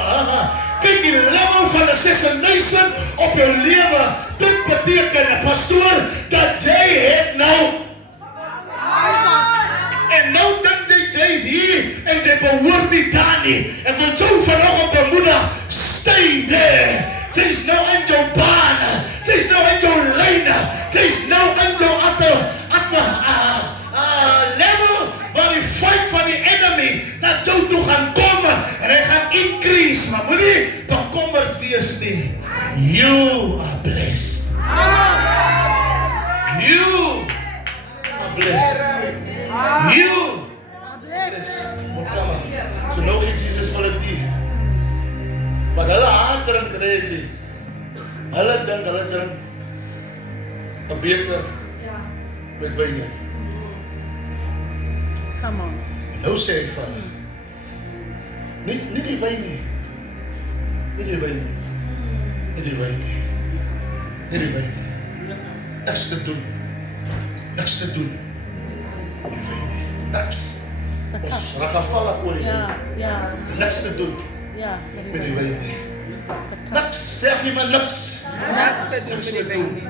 kyk die level van die assassination op jou lewe, dit beteken, pastoor, dat jy het nou, en nou dink jy is hier, en jy behoort nie daar nie, en wil jou vanoggend bemoedig, stay there, jy's nou in jou baan, jy's nou in jou lyn, jy's nou in jou level, waar die fight van die enemy na jou toe gaan kom, en hy gaan increase, maar moet nie bekommerd wees nie. You are blessed. You are blessed. You are blessed. So nou gee Jesus vir het die. Maar hulle haat drink Reggie. Hulle dink hulle drink 'n beker met wyn. Come on. Nou sê hy vir hulle, nie die wyn nie. Nie die wyn nie. Nie die wyn nie. Nie die wyn nie. Niks te doen. Niks te doen. Nie wyn nie. Niks. Ons raak afval oor jy. Ja. Niks te doen. Ja. Met die wyn nie. Niks. Sê vir my niks. Niks te doen met die wyn nie.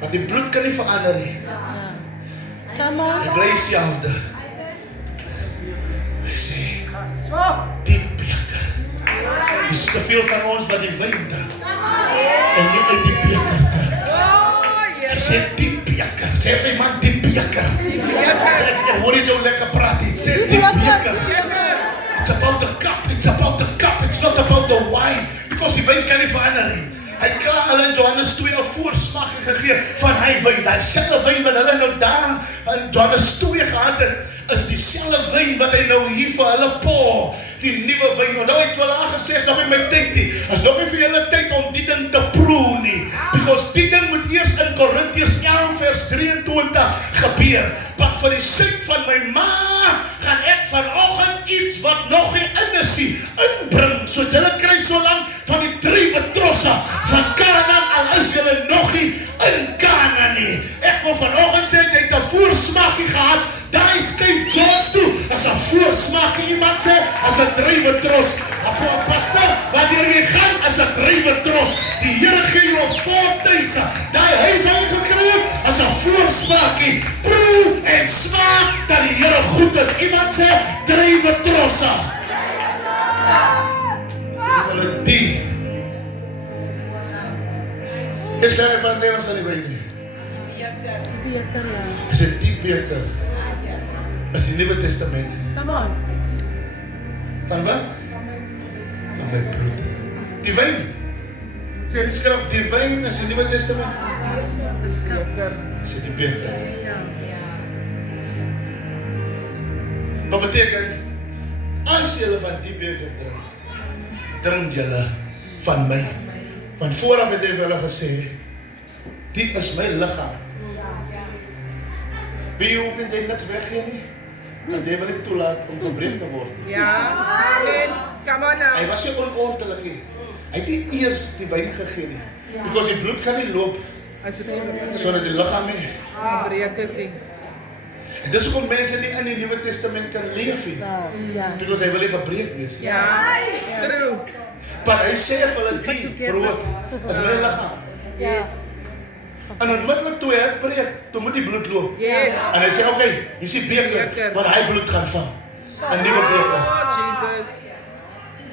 Want die bloed kan nie verander nie. Come on. Hy bly dieselfde. Hy sê, die beker. Dis te veel van ons wat die wyn drink. En nie uit die beker drink. Hy sê, die beker. Sê vir man, die beker. Sê, hoor jy jou lekker praat iets. Sê, die beker. It's about the cup. It's about the cup. It's not about the wine. Because die wyn kan nie verander nie. Hy klaar hulle in Johannes 2 'n voorsmaak gegee van hy wyn. Daai selfe wyn wat hulle nou daar in Johannes 2 gehad het, is dieselfde wyn wat hy nou hier vir hulle pour. Die nuwe wyn. Nou het hulle gesê, is nog nie my tyd nie. Is nog nie vir julle tyd om die ding te proe nie. Because die ding moet eers in Korintiërs 11 vers 23 gebeur. But vir die sake van my ma, gaan ek vanoggend iets wat nog nie in is nie, inbring, so julle kry so lang van die druiwetrosse van Kanaan, al is julle nog nie in Kanaan nie. Ek wil vanoggend sê, jy het 'n voorsmaakie gehad, daai skuif George toe, as 'n voorsmaakie, iemand sê, as 'n druiwetros. Pastor, wanneer jy gaan as 'n druiwetros, die Here gee jou 'n voortuise, daai huis wat jy gekry het, as 'n voorsmaakie, proe en smaak dat die Here goed is. Iemand sê, druiwetrosse. Sê hulle die. Is daar een paar levens aan die wijn nie? Beker, ja. Is dit die beker? Is die Nieuwe Testament? Come on. Van wat? Van my bloed. Die wijn. Sê die skrif, die wijn is die Nieuwe Testament. Beker. Is dit die beker? Wat beteken? As julle van die beker drink, drink julle van my. Want vooraf het hy vir hulle gesê, die is my lichaam. Wie hoe kan jy niks weggee nie? Want jy wil nie toelaat om gebreek te word. Ja, amen. Come on now. Hy was nie onordelijk nie. Hy het nie eers die wyn gegee nie. Because die bloed kan nie loop, As dit nie sodat die lichaam nie. breek is nie. En dis hoekom mense nie in die Nieuwe Testament kan leef nie. Ja. Because hy wil nie gebreek wees nie. Ja, true. Maar hy sê vir hulle die brood is my lichaam. Yes. En onmiddellik toe hy het breek, toe moet die bloed loop. Yes. En hy sê, oké, hier is die beker, wat hy bloed gaan vang. Een nieuwe beker. Oh, Jesus.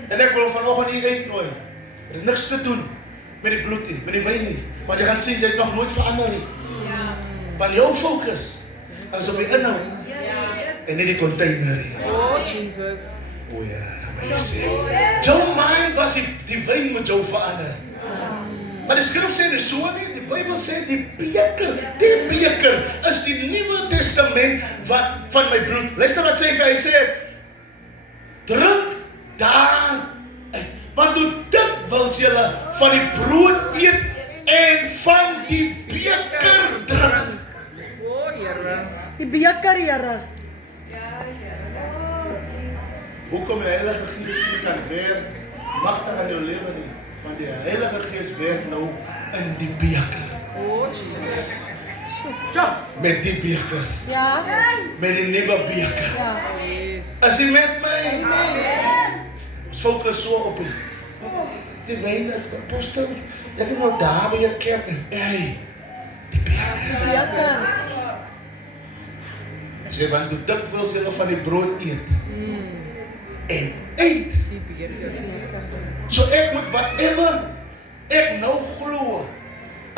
En ek wil vanoggend hier uitnooi. Er het niks te doen met die bloed nie, met die wyn nie. Want jy gaan sien, jy het nog nooit verander nie. Want jou focus is op die inhoud. En nie die container nie. Oh, Jesus. O Here, my sê. Jou mind was die wyn moet jou verander. Maar die skrif sê dit so nie. Die Bybel sê die beker is die Nuwe Testament wat van my bloed. Luister wat sê hy sê, drink daar, want toe dit wil julle van die brood eet en van die beker drink. Oh, Here. Die beker, Here. Hoekom die Heilige Gees nie kan werk magtig in jou lewe nie? Want die Heilige Gees werk nou in die beker. Oh, Jesus. Met die beker. Ja. Met die nuwe beker. Ja. Yes. Is jy met my? Ons fokus so op die wyn, apostel. Ek het nou daar by jou kerk. Hey, die beker. Beker. Hy sê, want toe dikwels julle van die brood eet. En eet. Die beker. So ek moet whatever ek nou glo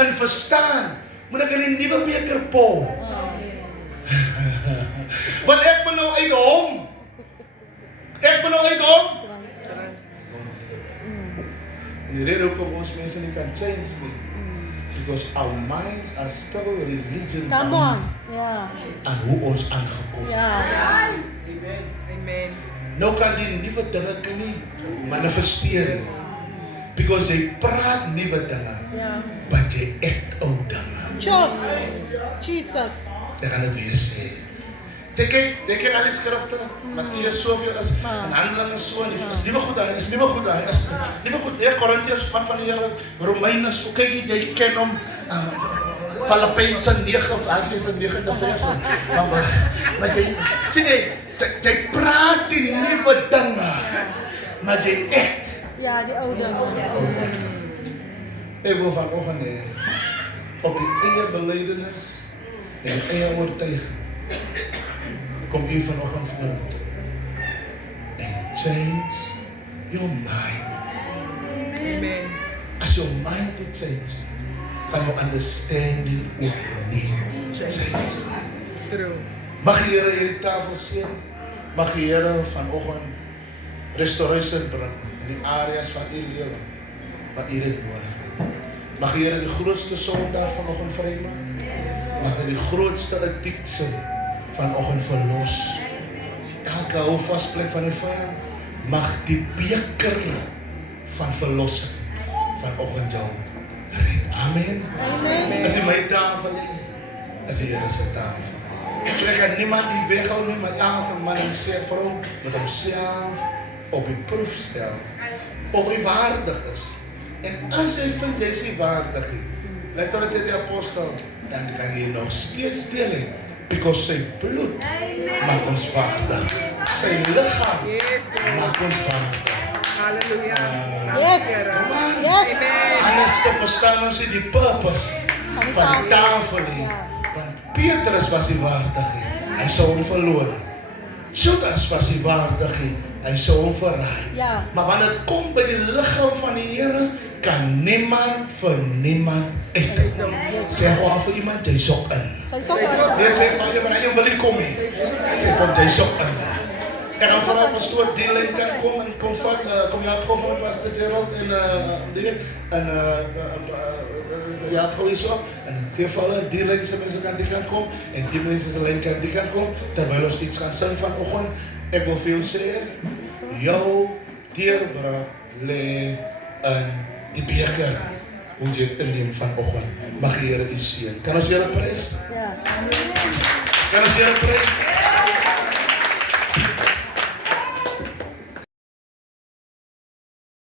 en verstaan, moet ek in die nuwe beker pou. Want ek moet nou uit hom. Ek moet nou uit hom. En die rede hoekom ons mense nie kan change nie, because our minds are still religion Come on. Ja. aan hoe ons aangekom. Ja. Amen. Nou kan die nuwe dinge nie manifesteer nie. Because jy praat nuwe dinge, Ja. but jy act ou dinge. Chop. Jesus. Ek gaan dit weer sê. Teken al die skrifte, Mattheus soveel is, en Handelinge so, en is nuwe goed daar, is nuwe goed daar, is nuwe goed, Korintiërs, man van die Here, Romeine, so kyk jy ken hom, Filippense 9, of Asiëse 9de vers, maar jy, sien jy praat die nuwe dinge, maar jy act. Ja, die oude. Ek wil vanoggend hê, op die eie belydenis en eie oortuiging, kom u vanoggend vorentoe en change your mind. Amen. As your mind het change, gaan jou understanding ook nie change. True. Mag die Here hierdie tafel seën, mag die Here vanoggend restoration bring in die areas van u lewe wat u dit nodig het. Mag die Here die grootste sondaar vanoggend vrymaak. Mag hy die grootste addiksie vanoggend verlos. Elke houvasplek van die vyand, mag die beker van verlossing vanoggend jou red. Amen. Amen. As jy my tafel is die Here se tafel. So ek kan niemand die weghou nie, maar elke man en vrou met homself op die proef stel of hy waardig is. En as jy vind jy is nie waardig nie, luister wat sê die apostel, dan kan jy nog steeds deel hê, because sy bloed maak ons waardig. Sy liggaam Yes, Lord. maak ons waardig. Hallelujah. Yes. Man, Yes. anders te verstaan ons nie die purpose van die tafel nie. Want Petrus was nie waardig nie. Hy sou hom verloor. Judas was nie waardig nie. Hy sou hom verraai. Ja. Maar wanneer dit kom by die liggaam van die Here, kan niemand vir niemand uitkom. Sê gewoon vir iemand, jy's ook in. Sy sê ook. Nee, sê van jy, maar hy wil nie kom nie. Sê van jy's ook in. En dan vooral pastoor Dylan kan kom en kom vat, kom jy op van Pastor Gerald en dingen en ja, gewoon zo. En gevallen Dylan se mense kan die kan kom en die mense se lyn kan die kan kom terwyl ons iets gaan sing vanoggend. Ek wil vir jou sê, jou deurbraak lê in die beker. Hoe jy dit inneem vanoggend. Mag die Here u seën. Kan ons Here prys? Ja. Kan ons Here prys?